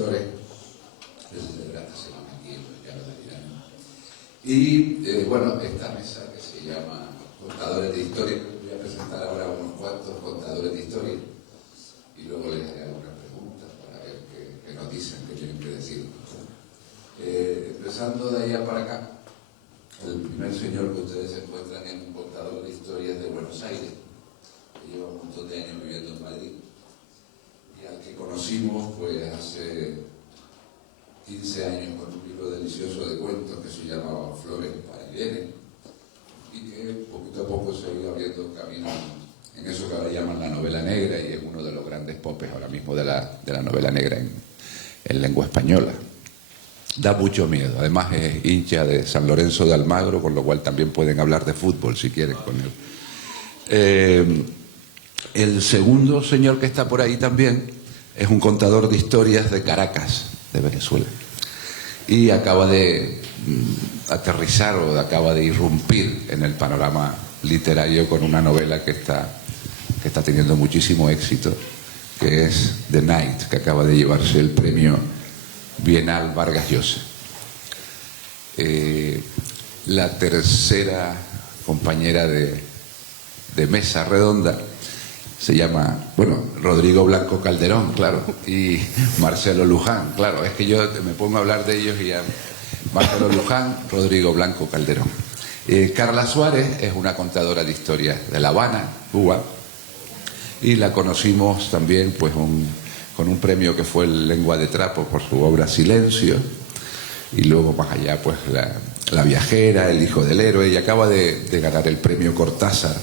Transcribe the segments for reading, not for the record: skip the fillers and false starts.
escritores que se celebra esta semana aquí en los Llanos de Tirano. Y bueno, esta mesa que se llama Contadores de Historia, voy a presentar ahora unos cuantos contadores de historia y luego les haré algunas preguntas para ver qué nos dicen, qué tienen que decir. Empezando de allá para acá, el primer señor que ustedes encuentran es un contador de historias de Buenos Aires, que lleva un montón de años viviendo en Madrid, y al que conocimos pues hace 15 años con un libro delicioso de cuentos que se llamaba Flores para Irene, y que poquito a poco se ha ido abriendo camino en eso que ahora llaman la novela negra, y es uno de los grandes popes ahora mismo de la novela negra en lengua española. Da mucho miedo, además es hincha de San Lorenzo de Almagro, con lo cual también pueden hablar de fútbol si quieren con él. El segundo señor que está por ahí también es un contador de historias de Caracas, de Venezuela, y acaba de aterrizar o acaba de irrumpir en el panorama literario con una novela que está teniendo muchísimo éxito, que es The Night, que acaba de llevarse el premio Bienal Vargas Llosa. La tercera compañera de mesa redonda se llama, bueno, Rodrigo Blanco Calderón, claro, y Marcelo Luján, claro, es que yo me pongo a hablar de ellos y ya. Marcelo Luján, Rodrigo Blanco Calderón. Carla Suárez es una contadora de historias de La Habana, Cuba, y la conocimos también pues con un premio que fue el Lengua de Trapo por su obra Silencio, y luego más allá pues La Viajera, El Hijo del Héroe, y acaba de ganar el premio Cortázar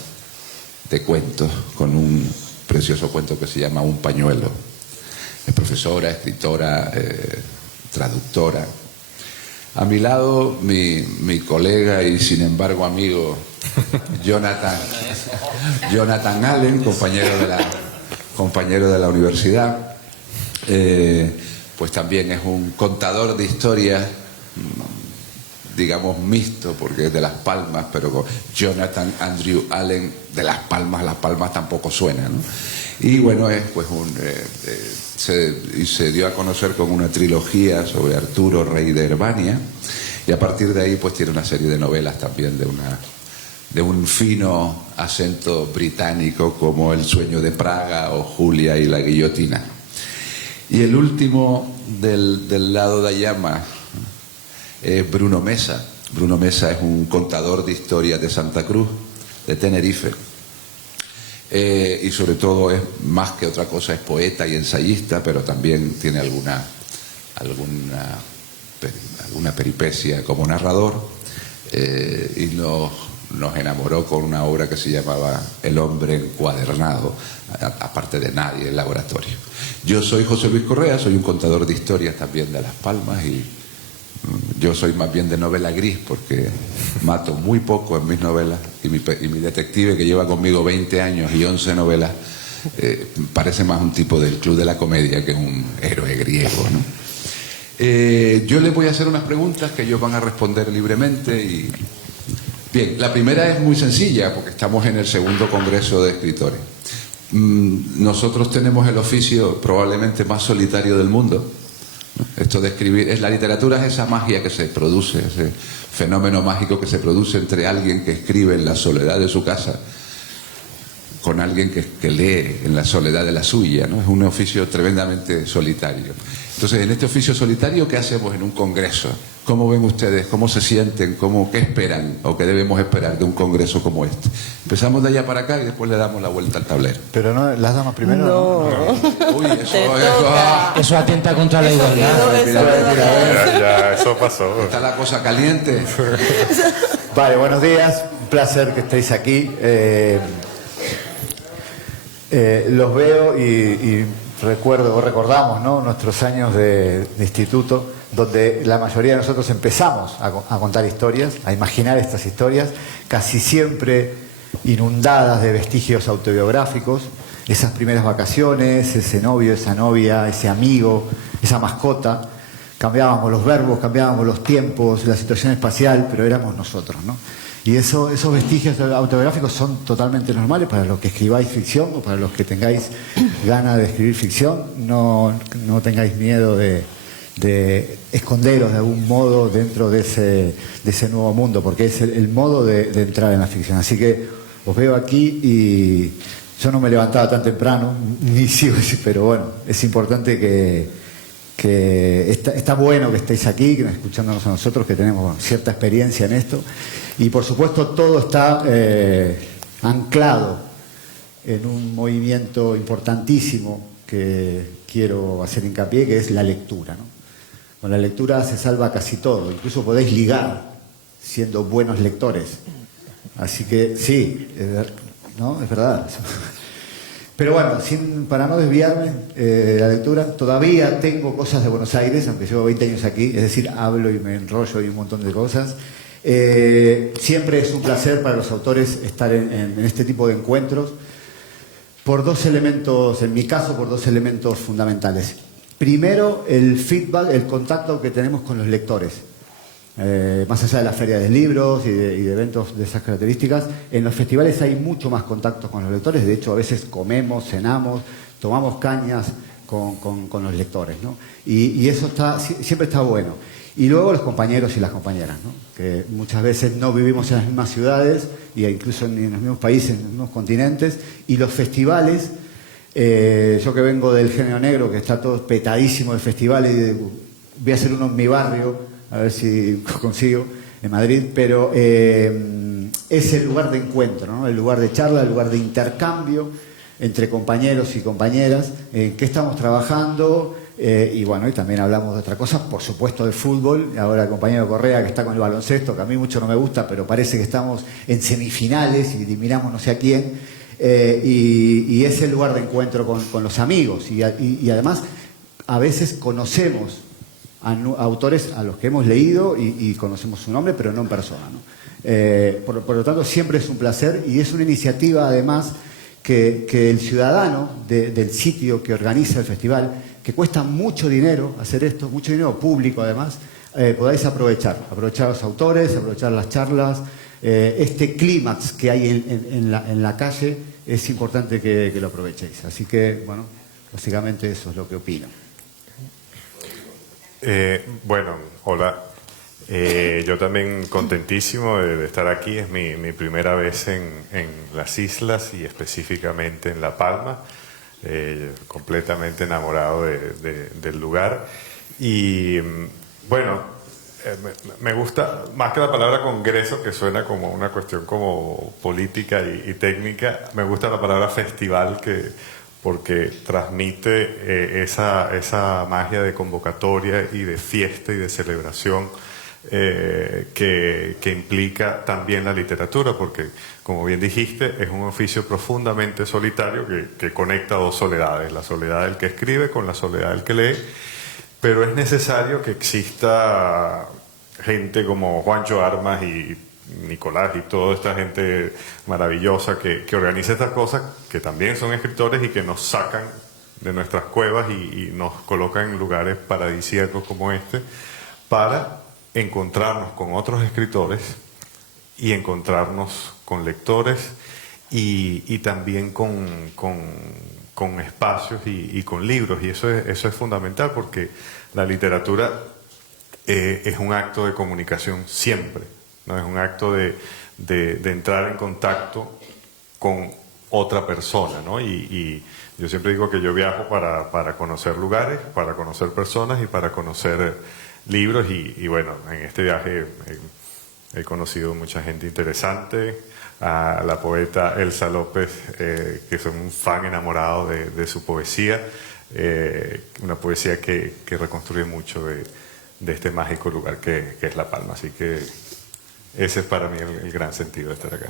de cuentos con un precioso cuento que se llama Un pañuelo. Es profesora, escritora, traductora. A mi lado mi colega y sin embargo amigo Jonathan Allen, compañero de la universidad. Pues también es un contador de historias, digamos mixto, porque es de Las Palmas, pero con Jonathan Andrew Allen de Las Palmas tampoco suena, ¿no? Y bueno, es pues se dio a conocer con una trilogía sobre Arturo, rey de Herbania, y a partir de ahí pues tiene una serie de novelas también de un fino acento británico, como El sueño de Praga o Julia y la guillotina. Y el último del lado de allá es Bruno Mesa. Bruno Mesa es un contador de historias de Santa Cruz, de Tenerife, y sobre todo es más que otra cosa, es poeta y ensayista, pero también tiene alguna peripecia como narrador, y nos enamoró con una obra que se llamaba El hombre encuadernado, aparte de Nadie, el laboratorio. Yo soy José Luis Correa, soy un contador de historias también de Las Palmas, y yo soy más bien de novela gris porque mato muy poco en mis novelas, y mi detective, que lleva conmigo 20 años y 11 novelas, parece más un tipo del Club de la Comedia que un héroe griego, ¿no? Yo les voy a hacer unas preguntas que ellos van a responder libremente. Y bien, la primera es muy sencilla porque estamos en el segundo Congreso de Escritores. Nosotros tenemos el oficio probablemente más solitario del mundo. Esto de escribir, la literatura es esa magia que se produce, ese fenómeno mágico que se produce entre alguien que escribe en la soledad de su casa con alguien que lee en la soledad de la suya, ¿no? Es un oficio tremendamente solitario. Entonces, en este oficio solitario, ¿qué hacemos en un congreso? ¿Cómo ven ustedes? ¿Cómo se sienten? ¿Qué esperan o qué debemos esperar de un congreso como este? Empezamos de allá para acá y después le damos la vuelta al tablero. Pero no, las damas primero. No. Uy, Eso atenta contra la igualdad. Ya, eso pasó. está la cosa caliente. Vale, buenos días. Un placer que estéis aquí. Los veo y recordamos, ¿no?, nuestros años de instituto, donde la mayoría de nosotros empezamos a contar historias, a imaginar estas historias, casi siempre inundadas de vestigios autobiográficos, esas primeras vacaciones, ese novio, esa novia, ese amigo, esa mascota. Cambiábamos los verbos, cambiábamos los tiempos, la situación espacial, pero éramos nosotros, ¿no? Y esos vestigios autobiográficos son totalmente normales para los que escribáis ficción o para los que tengáis ganas de escribir ficción, no tengáis miedo de esconderos de algún modo dentro de ese nuevo mundo, porque es el modo de entrar en la ficción. Así que os veo aquí y yo no me levantaba tan temprano, ni sigo, pero bueno, es importante que está bueno que estéis aquí, que escuchándonos a nosotros, que tenemos cierta experiencia en esto. Y por supuesto todo está anclado en un movimiento importantísimo que quiero hacer hincapié, que es la lectura, ¿no? Con la lectura se salva casi todo, incluso podéis ligar siendo buenos lectores. Así que sí, ¿no? Es verdad. Pero bueno, para no desviarme de la lectura, todavía tengo cosas de Buenos Aires, aunque llevo 20 años aquí, es decir, hablo y me enrollo y un montón de cosas. Siempre es un placer para los autores estar en este tipo de encuentros, por dos elementos, en mi caso, por dos elementos fundamentales. Primero, el feedback, el contacto que tenemos con los lectores. Más allá de las ferias de libros y de eventos de esas características, en los festivales hay mucho más contacto con los lectores. De hecho, a veces comemos, cenamos, tomamos cañas con los lectores, ¿no? Y eso siempre está bueno. Y luego los compañeros y las compañeras, ¿no? Que muchas veces no vivimos en las mismas ciudades, e incluso en los mismos países, en los mismos continentes, y los festivales, yo que vengo del género negro, que está todo petadísimo de festivales, y voy a hacer uno en mi barrio, a ver si consigo, en Madrid, pero es el lugar de encuentro, ¿no? El lugar de charla, el lugar de intercambio entre compañeros y compañeras, en qué estamos trabajando, y bueno, y también hablamos de otra cosa, por supuesto del fútbol. Ahora el compañero Correa, que está con el baloncesto, que a mí mucho no me gusta, pero parece que estamos en semifinales y eliminamos no sé a quién, y es el lugar de encuentro con los amigos, y además a veces conocemos a autores a los que hemos leído y conocemos su nombre, pero no en persona, ¿no? Por lo tanto, siempre es un placer, y es una iniciativa además que el ciudadano del sitio que organiza el festival, que cuesta mucho dinero hacer esto, mucho dinero público además, podáis aprovechar a los autores, aprovechar las charlas, este clímax que hay en la calle, es importante que lo aprovechéis. Así que, bueno, básicamente eso es lo que opino. Bueno, hola. Yo también contentísimo de estar aquí. Es mi primera vez en las islas y específicamente en La Palma. Completamente enamorado del lugar. Y bueno, me gusta, más que la palabra congreso, que suena como una cuestión como política y técnica, me gusta la palabra festival, porque transmite esa magia de convocatoria y de fiesta y de celebración que implica también la literatura, porque, como bien dijiste, es un oficio profundamente solitario que conecta dos soledades, la soledad del que escribe con la soledad del que lee, pero es necesario que exista gente como Juancho Armas y Nicolás y toda esta gente maravillosa que organiza estas cosas, que también son escritores y que nos sacan de nuestras cuevas y nos colocan en lugares paradisíacos como este, para encontrarnos con otros escritores y encontrarnos con lectores y también con espacios y con libros. Y eso es fundamental, porque la literatura es un acto de comunicación siempre, ¿no? Es un acto de entrar en contacto con otra persona, ¿no? Y yo siempre digo que yo viajo para conocer lugares, para conocer personas y para conocer libros, y bueno, en este viaje he conocido mucha gente interesante, a la poeta Elsa López, que soy un fan enamorado de su poesía, una poesía que reconstruye mucho de este mágico lugar que es La Palma. Así que ese es para mí el gran sentido de estar acá.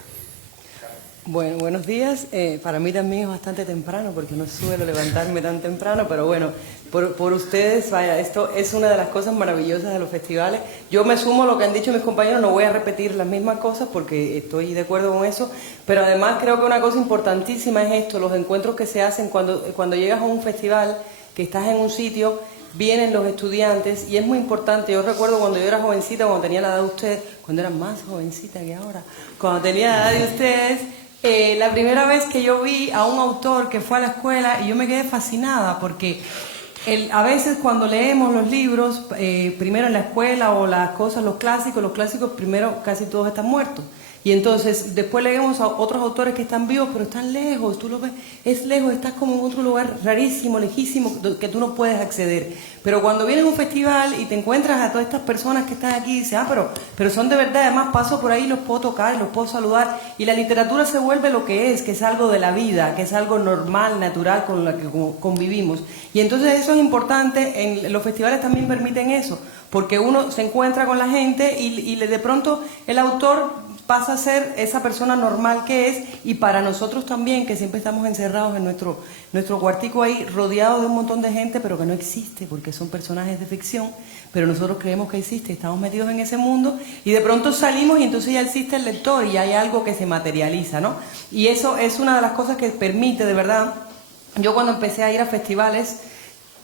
Bueno, buenos días. Para mí también es bastante temprano, porque no suelo levantarme tan temprano, pero bueno, por ustedes, vaya, esto es una de las cosas maravillosas de los festivales. Yo me sumo a lo que han dicho mis compañeros, no voy a repetir las mismas cosas porque estoy de acuerdo con eso, pero además creo que una cosa importantísima es esto, los encuentros que se hacen cuando llegas a un festival, que estás en un sitio, vienen los estudiantes, y es muy importante. Yo recuerdo cuando yo era jovencita, cuando tenía la edad de ustedes, cuando era más jovencita que ahora, cuando tenía la edad de ustedes, La primera vez que yo vi a un autor que fue a la escuela y yo me quedé fascinada porque a veces cuando leemos los libros, primero en la escuela o las cosas, los clásicos primero casi todos están muertos. Y entonces después leemos a otros autores que están vivos, pero están lejos, tú lo ves, es lejos, estás como en otro lugar rarísimo, lejísimo, que tú no puedes acceder. Pero cuando vienes a un festival y te encuentras a todas estas personas que están aquí y dices, pero son de verdad, además paso por ahí, los puedo tocar, los puedo saludar, y la literatura se vuelve lo que es algo de la vida, que es algo normal, natural, con lo que convivimos. Y entonces eso es importante, en los festivales también permiten eso, porque uno se encuentra con la gente y de pronto el autor pasa a ser esa persona normal que es, y para nosotros también, que siempre estamos encerrados en nuestro cuartico ahí, rodeados de un montón de gente, pero que no existe, porque son personajes de ficción, pero nosotros creemos que existe, estamos metidos en ese mundo, y de pronto salimos y entonces ya existe el lector, y hay algo que se materializa, ¿no? Y eso es una de las cosas que permite, de verdad. Yo cuando empecé a ir a festivales,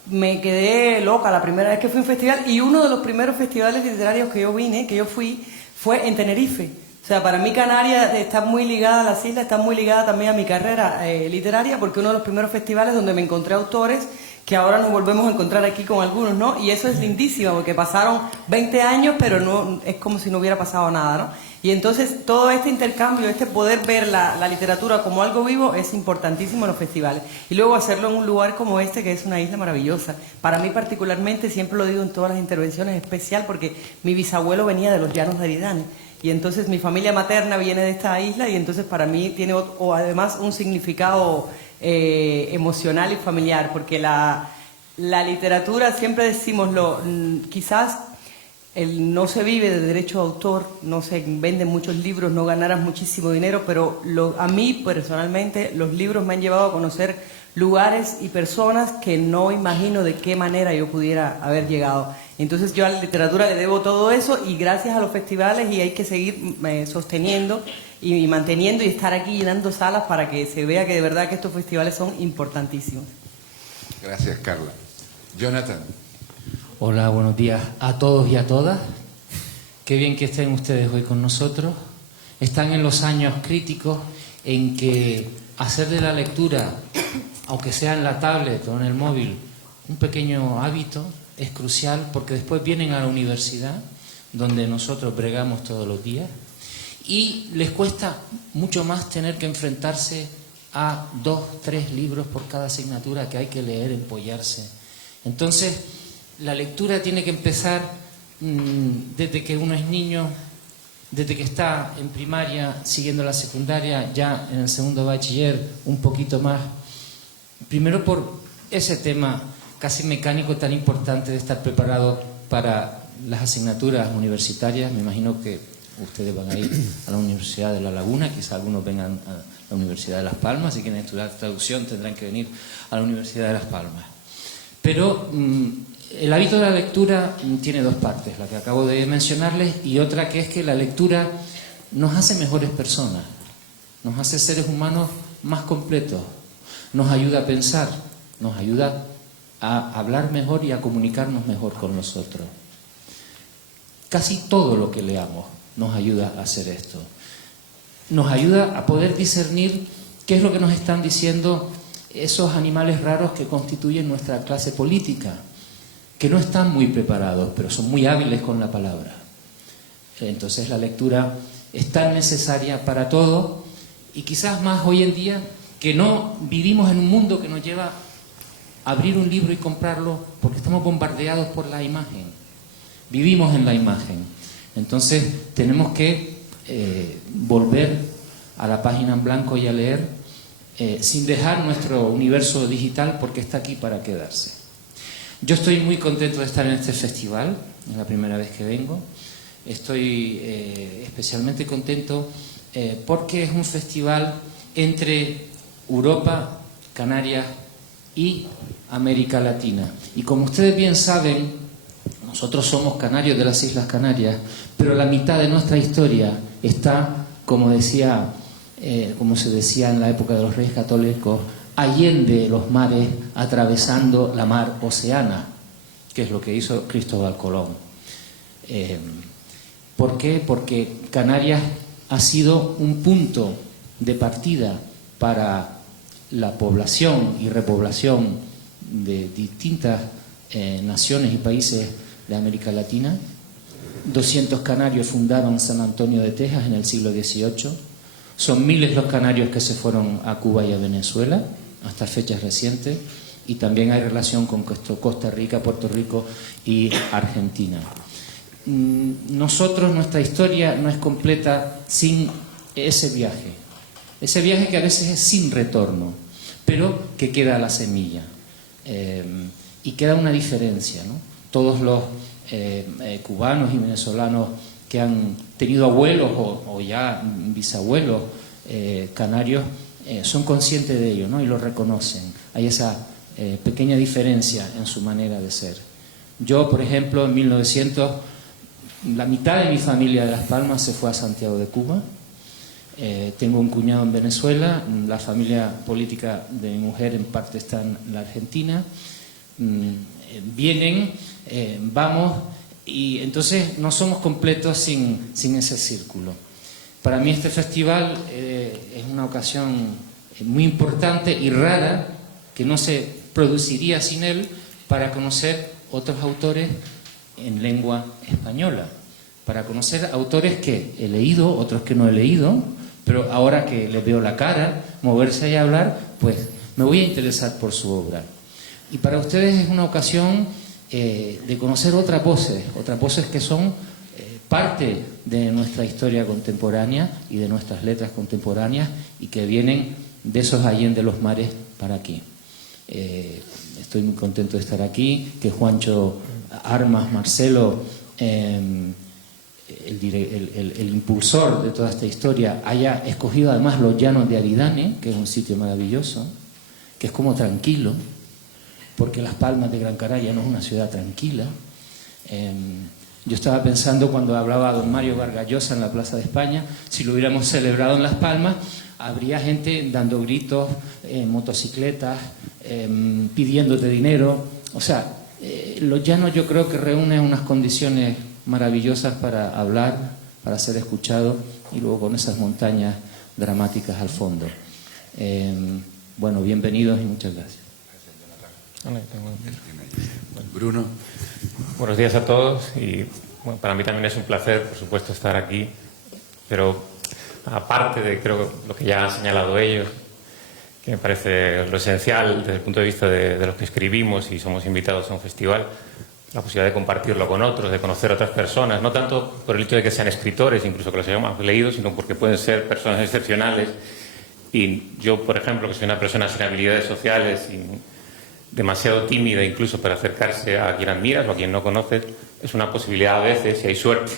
me quedé loca la primera vez que fui a un festival, y uno de los primeros festivales literarios que yo fui, fue en Tenerife. O sea, para mí Canarias está muy ligada a las islas, está muy ligada también a mi carrera literaria, porque uno de los primeros festivales donde me encontré autores que ahora nos volvemos a encontrar aquí con algunos, ¿no? Y eso es lindísimo, porque pasaron 20 años, pero no es como si no hubiera pasado nada, ¿no? Y entonces todo este intercambio, este poder ver la literatura como algo vivo es importantísimo en los festivales. Y luego hacerlo en un lugar como este, que es una isla maravillosa. Para mí particularmente, siempre lo digo en todas las intervenciones, es especial porque mi bisabuelo venía de los Llanos de Aridane. Y entonces mi familia materna viene de esta isla y entonces para mí tiene además un significado emocional y familiar, porque la literatura, siempre decimos, quizás no se vive de derecho de autor, no se venden muchos libros, no ganarás muchísimo dinero, pero a mí personalmente los libros me han llevado a conocer lugares y personas que no imagino de qué manera yo pudiera haber llegado. Entonces yo a la literatura le debo todo eso, y gracias a los festivales, y hay que seguir sosteniendo y manteniendo y estar aquí llenando salas para que se vea que de verdad que estos festivales son importantísimos. Gracias, Carla. Jonathan. Hola, buenos días a todos y a todas. Qué bien que estén ustedes hoy con nosotros. Están en los años críticos en que hacer de la lectura, aunque sea en la tablet o en el móvil, un pequeño hábito, es crucial, porque después vienen a la universidad, donde nosotros bregamos todos los días, y les cuesta mucho más tener que enfrentarse a 2, 3 libros por cada asignatura que hay que leer, empollarse. Entonces, la lectura tiene que empezar desde que uno es niño, desde que está en primaria, siguiendo la secundaria, ya en el segundo bachiller, un poquito más. Primero por ese tema casi mecánico tan importante de estar preparado para las asignaturas universitarias. Me imagino que ustedes van a ir a la Universidad de La Laguna, quizá algunos vengan a la Universidad de Las Palmas, si quieren estudiar traducción tendrán que venir a la Universidad de Las Palmas. Pero el hábito de la lectura tiene dos partes, la que acabo de mencionarles, y otra que es que la lectura nos hace mejores personas, nos hace seres humanos más completos, nos ayuda a pensar, nos ayuda a hablar mejor y a comunicarnos mejor con nosotros. Casi todo lo que leamos nos ayuda a hacer esto. Nos ayuda a poder discernir qué es lo que nos están diciendo esos animales raros que constituyen nuestra clase política, que no están muy preparados, pero son muy hábiles con la palabra. Entonces la lectura es tan necesaria para todo, y quizás más hoy en día, que no vivimos en un mundo que nos lleva a abrir un libro y comprarlo, porque estamos bombardeados por la imagen. Vivimos en la imagen. Entonces tenemos que volver a la página en blanco y a leer, sin dejar nuestro universo digital, porque está aquí para quedarse. Yo estoy muy contento de estar en este festival, es la primera vez que vengo. Estoy especialmente contento porque es un festival entre Europa, Canarias y América Latina. Y como ustedes bien saben, nosotros somos canarios de las Islas Canarias, pero la mitad de nuestra historia está, como se decía en la época de los Reyes Católicos, allende los mares, atravesando la mar Oceana, que es lo que hizo Cristóbal Colón. ¿Por qué? Porque Canarias ha sido un punto de partida para la población y repoblación de distintas naciones y países de América Latina. 200 canarios fundaron San Antonio de Texas en el siglo XVIII. Son miles los canarios que se fueron a Cuba y a Venezuela hasta fechas recientes, y también hay relación con Costa Rica, Puerto Rico y Argentina. Nosotros, nuestra historia no es completa sin ese viaje que a veces es sin retorno, pero que queda la semilla. Y queda una diferencia, ¿no? Todos los cubanos y venezolanos que han tenido abuelos o ya bisabuelos canarios son conscientes de ello, ¿no? Y lo reconocen. Hay esa pequeña diferencia en su manera de ser. Yo, por ejemplo, en 1900, la mitad de mi familia de Las Palmas se fue a Santiago de Cuba. Tengo un cuñado en Venezuela, la familia política de mi mujer en parte está en la Argentina. Vienen, vamos, y entonces no somos completos sin ese círculo. Para mí este festival es una ocasión muy importante y rara, que no se produciría sin él, para conocer otros autores en lengua española, para conocer autores que he leído, otros que no he leído, pero ahora que les veo la cara, moverse y hablar, pues me voy a interesar por su obra. Y para ustedes es una ocasión de conocer otras voces que son parte de nuestra historia contemporánea y de nuestras letras contemporáneas, y que vienen de esos allende los mares para aquí. Estoy muy contento de estar aquí, que Juancho Armas, Marcelo, el impulsor de toda esta historia, haya escogido además los llanos de Aridane, que es un sitio maravilloso, que es como tranquilo, porque Las Palmas de Gran Canaria no es una ciudad tranquila. Yo estaba pensando cuando hablaba don Mario Vargas Llosa en la Plaza de España, si lo hubiéramos celebrado en Las Palmas, habría gente dando gritos, motocicletas, pidiéndote dinero. O sea, los llanos yo creo que reúnen unas condiciones maravillosas para hablar, para ser escuchado, y luego con esas montañas dramáticas al fondo. Bueno, bienvenidos y muchas gracias. Bruno. Buenos días a todos, y bueno, para mí también es un placer, por supuesto, estar aquí, pero aparte de, creo, lo que ya han señalado ellos, que me parece lo esencial desde el punto de vista de los que escribimos y somos invitados a un festival, la posibilidad de compartirlo con otros, de conocer a otras personas, no tanto por el hecho de que sean escritores, incluso que los hayamos leído, sino porque pueden ser personas excepcionales. Y yo, por ejemplo, que soy una persona sin habilidades sociales y demasiado tímida incluso para acercarse a quien admiras o a quien no conoces, es una posibilidad a veces, si hay suerte,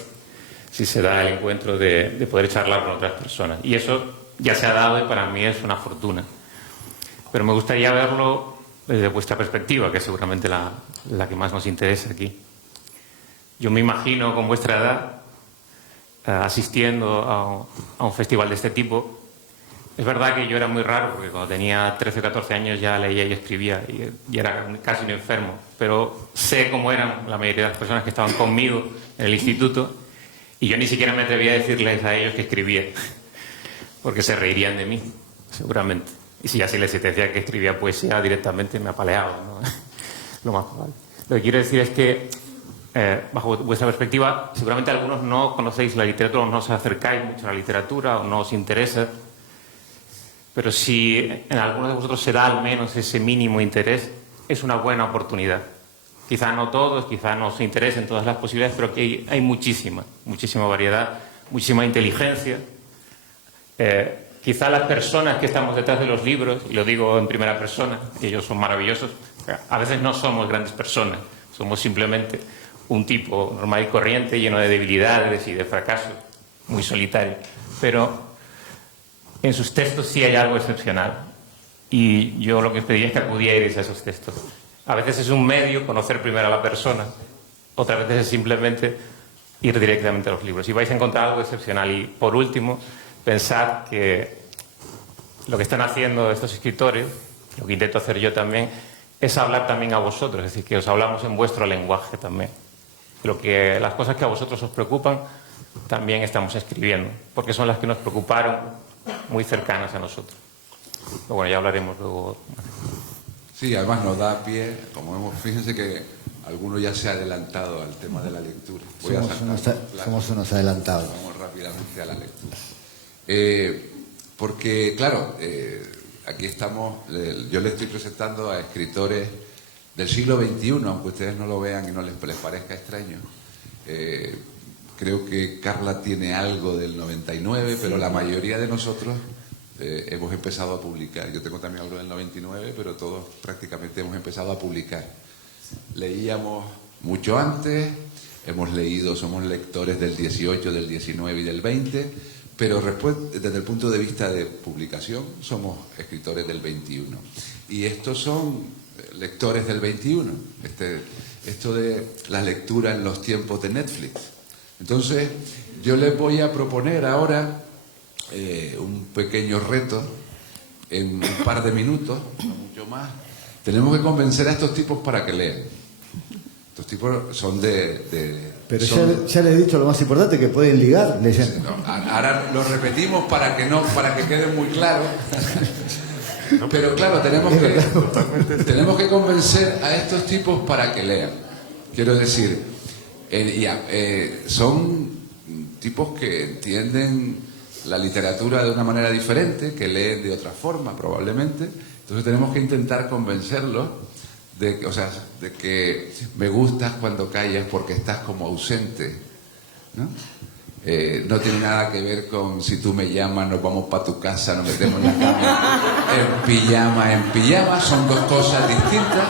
si se da el encuentro de poder charlar con otras personas. Y eso ya se ha dado y para mí es una fortuna. Pero me gustaría verlo desde vuestra perspectiva, que es seguramente la que más nos interesa aquí. Yo me imagino con vuestra edad asistiendo a un festival de este tipo. Es verdad que yo era muy raro, porque cuando tenía 13 o 14 años ya leía y escribía y era casi un enfermo, pero sé cómo eran la mayoría de las personas que estaban conmigo en el instituto, y yo ni siquiera me atrevía a decirles a ellos que escribía, porque se reirían de mí, seguramente. Y si así les decía que escribía poesía, directamente me apaleaban, ¿no? Lo más probable. Lo que quiero decir es que, bajo vuestra perspectiva, seguramente algunos no conocéis la literatura, o no os acercáis mucho a la literatura, o no os interesa. Pero si en algunos de vosotros se da al menos ese mínimo interés, es una buena oportunidad. Quizá no todos, quizá no os interesen todas las posibilidades, pero aquí hay muchísima variedad, muchísima inteligencia. Quizá las personas que estamos detrás de los libros, y lo digo en primera persona, que ellos son maravillosos, a veces no somos grandes personas, somos simplemente un tipo normal y corriente, lleno de debilidades y de fracasos, muy solitario. Pero en sus textos sí hay algo excepcional, y yo lo que os pediría es que acudierais a esos textos. A veces es un medio conocer primero a la persona, otras veces es simplemente ir directamente a los libros, y vais a encontrar algo excepcional. Y por último, pensad que lo que están haciendo estos escritores, lo que intento hacer yo también, es hablar también a vosotros, es decir, que os hablamos en vuestro lenguaje también. Las cosas que a vosotros os preocupan también estamos escribiendo, porque son las que nos preocuparon muy cercanas a nosotros. Pero bueno, ya hablaremos luego. Sí, además nos da pie, fíjense que alguno ya se ha adelantado al tema de la lectura. Somos unos adelantados. Vamos rápidamente a la lectura. Porque, claro, aquí estamos, yo le estoy presentando a escritores del siglo XXI, aunque ustedes no lo vean y no les parezca extraño. Creo que Carla tiene algo del 99, pero la mayoría de nosotros hemos empezado a publicar. Yo tengo también algo del 99, pero todos prácticamente hemos empezado a publicar. Leíamos mucho antes, somos lectores del 18, del 19 y del 20, pero después, desde el punto de vista de publicación, somos escritores del 21. Y estos son lectores del 21, esto de la lectura en los tiempos de Netflix. Entonces, yo les voy a proponer ahora un pequeño reto en un par de minutos, no mucho más. Tenemos que convencer a estos tipos para que lean. Estos tipos son Pero ya les he dicho lo más importante, que pueden ligar leyendo. No, ahora lo repetimos para que quede muy claro. Pero claro, tenemos que convencer a estos tipos para que lean. Quiero decir, son tipos que entienden la literatura de una manera diferente, que leen de otra forma probablemente. Entonces tenemos que intentar convencerlos de que me gustas cuando callas porque estás como ausente, ¿no? No tiene nada que ver con si tú me llamas, nos vamos para tu casa, nos metemos en la cama en pijama, son dos cosas distintas.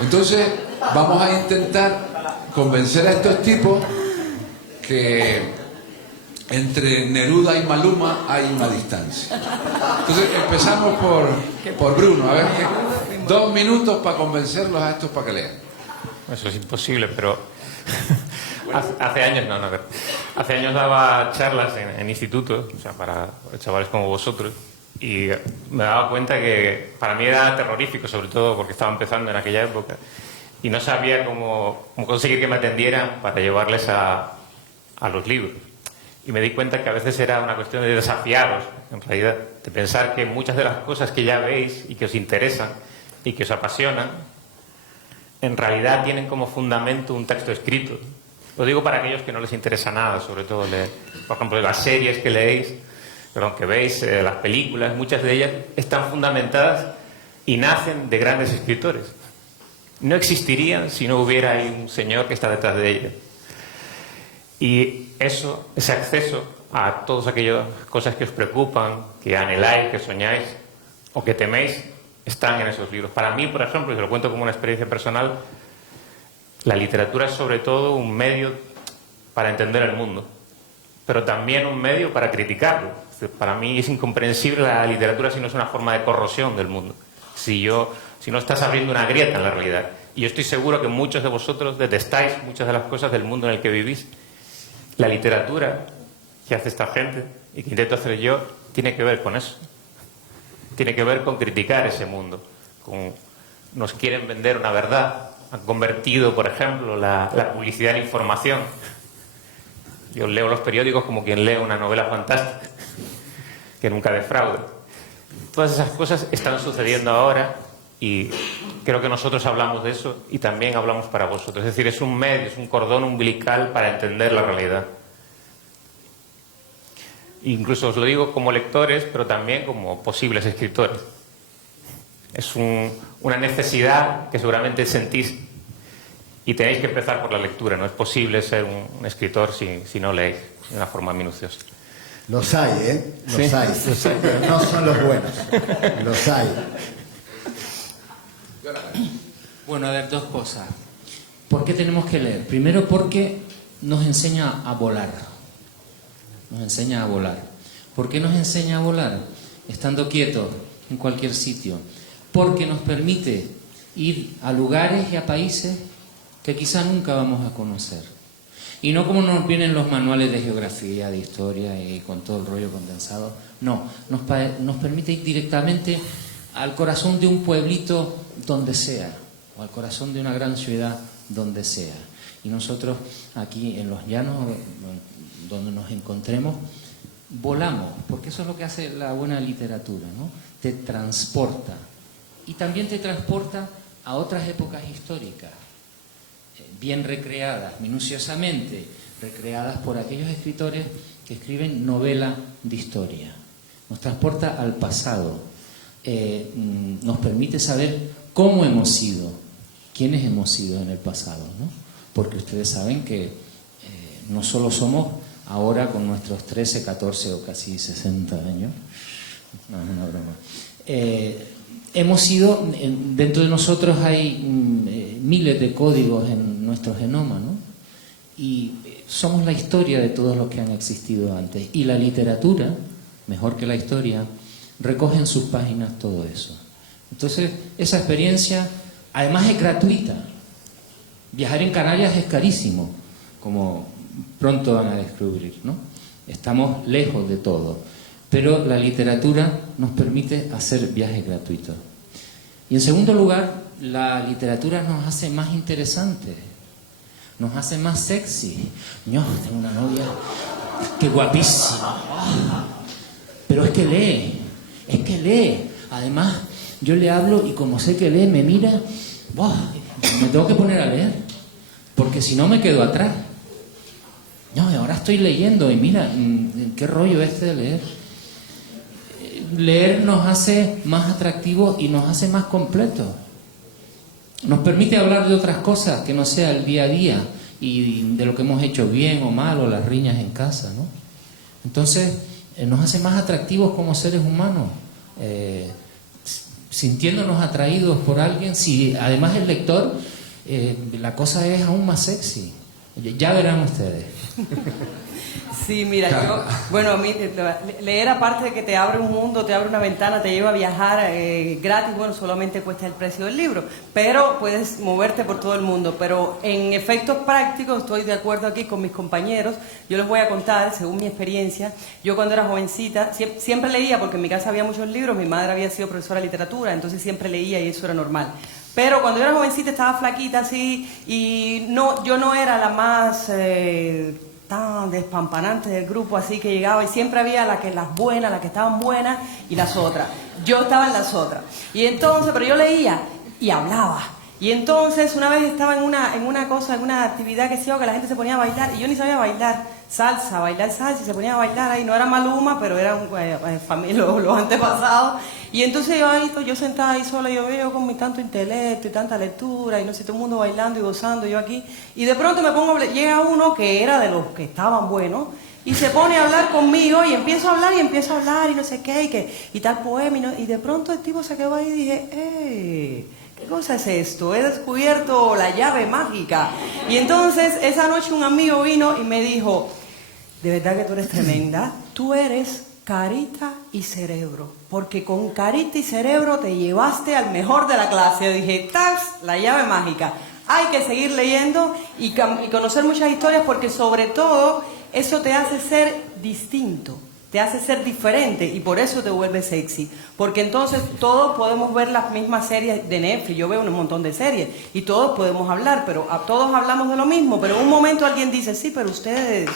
Entonces vamos a intentar convencer a estos tipos que entre Neruda y Maluma hay una distancia. Entonces empezamos por Bruno, a ver, 2 minutos para convencerlos a estos para que lean. Eso es imposible, pero hace años hace años daba charlas en institutos, o sea, para chavales como vosotros, y me daba cuenta que para mí era terrorífico, sobre todo porque estaba empezando en aquella época y no sabía cómo conseguir que me atendieran para llevarles a los libros. Y me di cuenta que a veces era una cuestión de desafiaros, en realidad, de pensar que muchas de las cosas que ya veis y que os interesan y que os apasionan, en realidad tienen como fundamento un texto escrito. Lo digo para aquellos que no les interesa nada, sobre todo leer, por ejemplo, las series que leéis, que veis, las películas, muchas de ellas están fundamentadas y nacen de grandes escritores. No existirían si no hubiera ahí un señor que está detrás de ellas. Y ese acceso a todas aquellas cosas que os preocupan, que anheláis, que soñáis o que teméis, están en esos libros. Para mí, por ejemplo, y se lo cuento como una experiencia personal, la literatura es sobre todo un medio para entender el mundo, pero también un medio para criticarlo. Para mí es incomprensible la literatura si no es una forma de corrosión del mundo, si no estás abriendo una grieta en la realidad. Y yo estoy seguro que muchos de vosotros detestáis muchas de las cosas del mundo en el que vivís. La literatura que hace esta gente y que intento hacer yo tiene que ver con eso. Tiene que ver con criticar ese mundo. Nos quieren vender una verdad. Han convertido, por ejemplo, la publicidad en información. Yo leo los periódicos como quien lee una novela fantástica, que nunca defrauda. Todas esas cosas están sucediendo ahora y creo que nosotros hablamos de eso y también hablamos para vosotros. Es decir, es un medio, es un cordón umbilical para entender la realidad. Incluso os lo digo como lectores, pero también como posibles escritores. Es una necesidad que seguramente sentís y tenéis que empezar por la lectura. No es posible ser un escritor si no leéis de una forma minuciosa. Los hay, ¿eh? Los hay, pero no son los buenos. Los hay. Bueno, a ver, 2 cosas. ¿Por qué tenemos que leer? Primero porque nos enseña a volar. Nos enseña a volar. ¿Por qué nos enseña a volar? Estando quietos en cualquier sitio. Porque nos permite ir a lugares y a países que quizá nunca vamos a conocer. Y no como nos vienen los manuales de geografía, de historia y con todo el rollo condensado. No, nos permite ir directamente al corazón de un pueblito donde sea, o al corazón de una gran ciudad donde sea. Y nosotros aquí en los llanos, donde nos encontremos, volamos, porque eso es lo que hace la buena literatura, ¿no? Te transporta. Y también te transporta a otras épocas históricas, bien recreadas, minuciosamente recreadas por aquellos escritores que escriben novela de historia. Nos transporta al pasado, nos permite saber cómo hemos sido, quiénes hemos sido en el pasado, ¿no? Porque ustedes saben que no solo somos ahora con nuestros 13, 14 o casi 60 años, no es una broma, hemos sido, dentro de nosotros hay miles de códigos en nuestro genoma, ¿no? Y somos la historia de todos los que han existido antes. Y la literatura, mejor que la historia, recoge en sus páginas todo eso. Entonces, esa experiencia, además, es gratuita. Viajar en Canarias es carísimo, como pronto van a descubrir, ¿no? Estamos lejos de todo. Pero la literatura nos permite hacer viajes gratuitos. Y en segundo lugar, la literatura nos hace más interesantes, nos hace más sexy. Yo tengo una novia que guapísima, pero es que lee. Además, yo le hablo y como sé que lee, me mira, me tengo que poner a leer, porque si no me quedo atrás. No, ahora estoy leyendo y mira, qué rollo este de leer. Leer nos hace más atractivos y nos hace más completos. Nos permite hablar de otras cosas que no sea el día a día y de lo que hemos hecho bien o mal o las riñas en casa, ¿no? Entonces, nos hace más atractivos como seres humanos, sintiéndonos atraídos por alguien. Si además el lector, la cosa es aún más sexy. Ya verán ustedes. Sí, mira, a mí leer, aparte de que te abre un mundo, te abre una ventana, te lleva a viajar gratis, bueno, solamente cuesta el precio del libro, pero puedes moverte por todo el mundo. Pero en efectos prácticos, estoy de acuerdo aquí con mis compañeros. Yo les voy a contar, según mi experiencia, yo cuando era jovencita, siempre leía, porque en mi casa había muchos libros, mi madre había sido profesora de literatura, entonces siempre leía y eso era normal. Pero cuando yo era jovencita estaba flaquita así y yo no era la más tan despampanante del grupo, así que llegaba y siempre había las que estaban buenas y las otras. Yo estaba en las otras. Y entonces, pero yo leía y hablaba. Y entonces una vez estaba en una actividad que la gente se ponía a bailar y yo ni sabía bailar salsa y se ponía a bailar ahí. No era Maluma, pero eran los antepasados. Y entonces yo sentada ahí sola, yo veo con mi tanto intelecto y tanta lectura y no sé, todo el mundo bailando y gozando, yo aquí. Y de pronto llega uno que era de los que estaban buenos y se pone a hablar conmigo y empiezo a hablar y no sé qué y tal poema y de pronto el tipo se quedó ahí y dije, ¿qué cosa es esto? He descubierto la llave mágica. Y entonces esa noche un amigo vino y me dijo, de verdad que tú eres tremenda, tú eres carita y cerebro, porque con carita y cerebro te llevaste al mejor de la clase. Yo dije, ¡tas! La llave mágica. Hay que seguir leyendo y conocer muchas historias, porque sobre todo eso te hace ser distinto, te hace ser diferente y por eso te vuelve sexy. Porque entonces todos podemos ver las mismas series de Netflix, yo veo un montón de series y todos podemos hablar, pero todos hablamos de lo mismo, pero en un momento alguien dice, sí, pero ustedes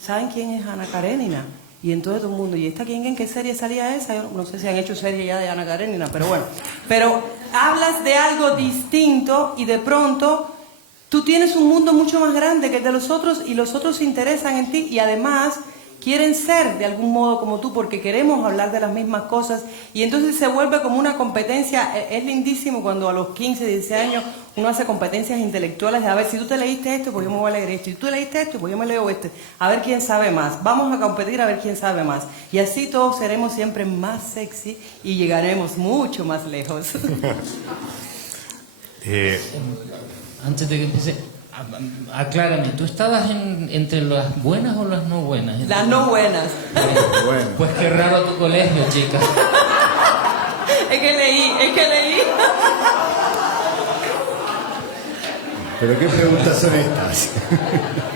¿saben quién es Ana Karenina? Y entonces todo el mundo, ¿y esta quién, en qué serie salía esa? Yo no sé si han hecho serie ya de Ana Karenina, pero bueno. Pero hablas de algo distinto y de pronto tú tienes un mundo mucho más grande que el de los otros y los otros se interesan en ti y además quieren ser de algún modo como tú porque queremos hablar de las mismas cosas y entonces se vuelve como una competencia. Es lindísimo cuando a los 15, 16 años uno hace competencias intelectuales de a ver, si tú te leíste esto, pues yo me voy a leer esto, y tú leíste esto, pues yo me leo este, a ver quién sabe más, vamos a competir a ver quién sabe más y así todos seremos siempre más sexy y llegaremos mucho más lejos. Antes de que empiece, aclárame, ¿tú estabas entre las buenas o las no buenas? Las no buenas. Bueno. Pues qué raro tu colegio, chica. Es que leí. ¿Pero qué preguntas son estas?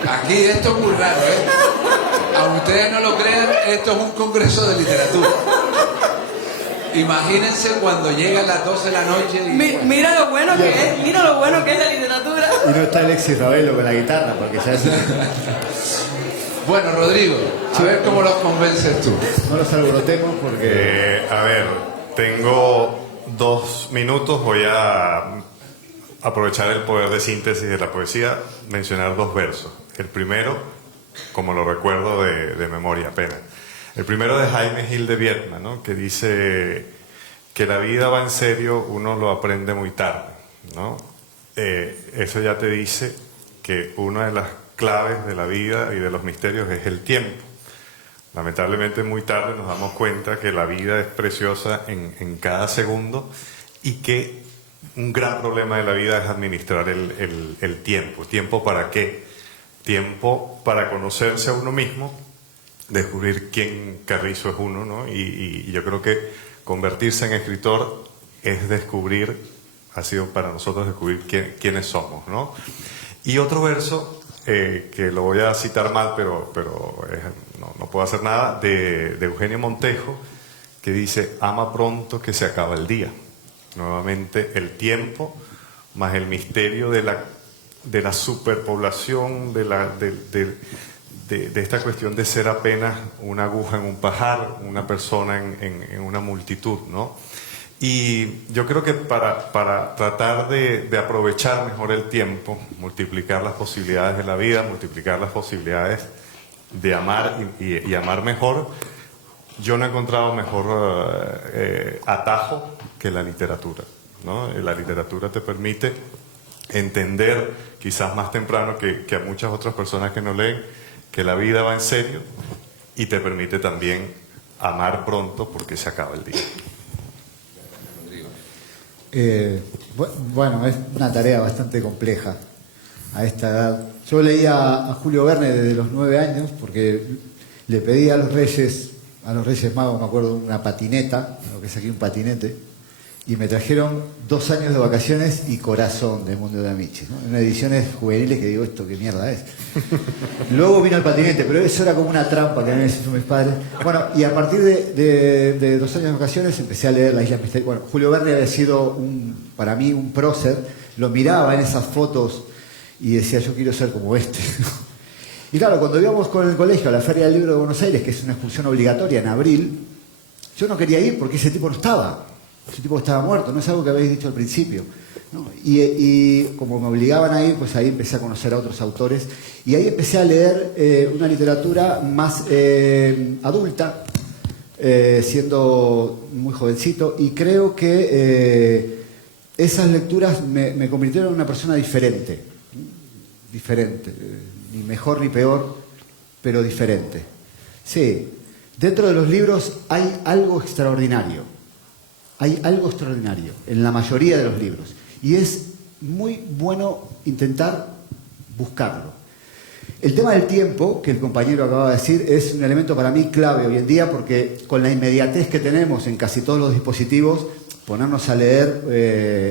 Aquí esto es muy raro, ¿eh? Aunque ustedes no lo crean, esto es un congreso de literatura. Imagínense cuando llegan las 12 de la noche y... Mira lo bueno que es la literatura. Y no está Alexis Ravelo con la guitarra, porque ya es... Bueno, Rodrigo, a ver cómo los convences tú. No los alborotemos porque... A ver, tengo 2 minutos, voy a aprovechar el poder de síntesis de la poesía, mencionar 2 versos. El primero, como lo recuerdo de memoria apenas, el primero de Jaime Gil de Viedma, ¿no? Que dice que la vida va en serio, uno lo aprende muy tarde, ¿no? Eso ya te dice que una de las claves de la vida y de los misterios es el tiempo. Lamentablemente muy tarde nos damos cuenta que la vida es preciosa en cada segundo y que un gran problema de la vida es administrar el tiempo. ¿Tiempo para qué? Tiempo para conocerse a uno mismo, descubrir quién carrizo es uno, ¿no? Y yo creo que convertirse en escritor es descubrir, ha sido para nosotros descubrir quiénes somos, ¿no? Y otro verso, que lo voy a citar mal, pero no puedo hacer nada, de Eugenio Montejo, que dice: ama pronto que se acaba el día. Nuevamente el tiempo, más el misterio de la superpoblación, de esta cuestión de ser apenas una aguja en un pajar, una persona en una multitud, ¿no? Y yo creo que para tratar de aprovechar mejor el tiempo, multiplicar las posibilidades de la vida, multiplicar las posibilidades de amar y amar mejor, yo no he encontrado mejor atajo que la literatura, ¿no? La literatura te permite entender, quizás más temprano que a muchas otras personas que no leen, que la vida va en serio, y te permite también amar pronto porque se acaba el día. Bueno, es una tarea bastante compleja a esta edad. Yo leía a Julio Verne desde los 9 años porque le pedí a los Reyes Magos, me acuerdo, una patineta, lo que saqué un patinete, y me trajeron 2 años de vacaciones y Corazón de Mundo de Amici, ¿no? En ediciones juveniles que digo, ¿esto qué mierda es? Luego vino el patinete, pero eso era como una trampa que habían hecho mis padres. Bueno, y a partir de 2 años de vacaciones empecé a leer La Isla Misteriosa. Bueno, Julio Verne había sido para mí un prócer, lo miraba en esas fotos y decía, yo quiero ser como este. Y claro, cuando íbamos con el colegio a la Feria del Libro de Buenos Aires, que es una excursión obligatoria en abril, yo no quería ir porque ese tipo no estaba. Ese tipo estaba muerto, no es algo que habéis dicho al principio, ¿no? Y como me obligaban a ir, pues ahí empecé a conocer a otros autores y ahí empecé a leer una literatura más adulta, siendo muy jovencito, y creo que esas lecturas me convirtieron en una persona diferente, ni mejor ni peor, pero diferente. Sí, dentro de los libros hay algo extraordinario. Hay algo extraordinario en la mayoría de los libros y es muy bueno intentar buscarlo. El tema del tiempo, que el compañero acaba de decir, es un elemento para mí clave hoy en día porque con la inmediatez que tenemos en casi todos los dispositivos, ponernos a leer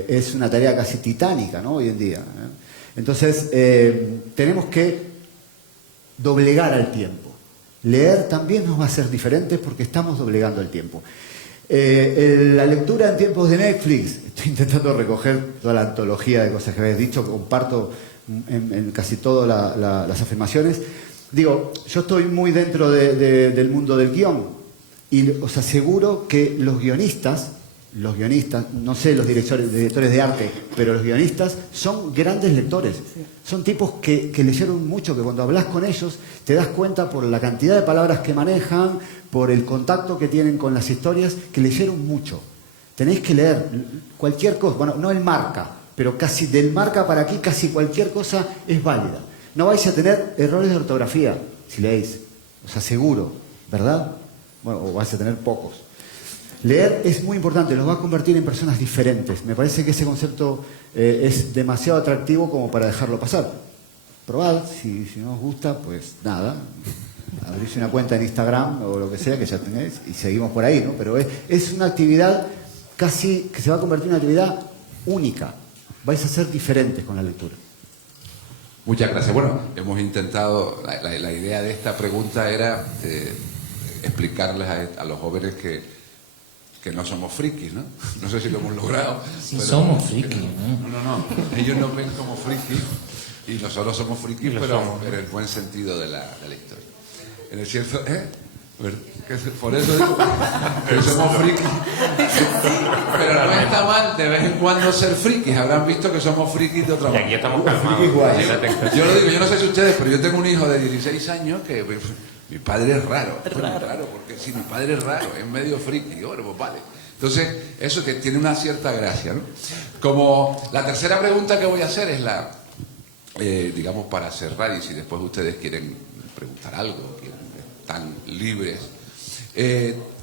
es una tarea casi titánica, ¿no? Hoy en día. Entonces, tenemos que doblegar al tiempo. Leer también nos va a ser diferente porque estamos doblegando el tiempo. La lectura en tiempos de Netflix, estoy intentando recoger toda la antología de cosas que habéis dicho, comparto en casi todas las afirmaciones. Digo, yo estoy muy dentro del mundo del guión y os aseguro que los guionistas, no sé los directores de arte, pero los guionistas son grandes lectores. Son tipos que leyeron mucho, que cuando hablas con ellos te das cuenta por la cantidad de palabras que manejan, por el contacto que tienen con las historias, que leyeron mucho. Tenéis que leer cualquier cosa, bueno, no el Marca, pero casi del Marca para aquí, casi cualquier cosa es válida. No vais a tener errores de ortografía si leéis, os aseguro, ¿verdad? Bueno, o vais a tener pocos. Leer es muy importante, los va a convertir en personas diferentes. Me parece que ese concepto es demasiado atractivo como para dejarlo pasar. Probad, si no os gusta, pues nada, abrís una cuenta en Instagram o lo que sea que ya tenéis y seguimos por ahí, ¿no? Pero es una actividad casi que se va a convertir en una actividad única. Vais a ser diferentes con la lectura. Muchas gracias. Bueno, hemos intentado, la idea de esta pregunta era explicarles a los jóvenes que no somos frikis, ¿no? No sé si lo hemos logrado. Sí, somos frikis, ¿no? No. Ellos nos ven como frikis y nosotros somos frikis, pero en el buen sentido de la historia. En el cierto, por eso digo que somos frikis. Pero no está mal de vez en cuando ser frikis. Habrán visto que somos frikis de otra manera. Y aquí estamos calmados. Yo lo digo, yo no sé si ustedes, pero yo tengo un hijo de 16 años que mi padre es raro. Raro, porque si mi padre es raro, es medio friki. Bueno, pues vale. Entonces, eso que tiene una cierta gracia, ¿no? Como la tercera pregunta que voy a hacer es la, digamos, para cerrar, y si después ustedes quieren preguntar algo, están libres,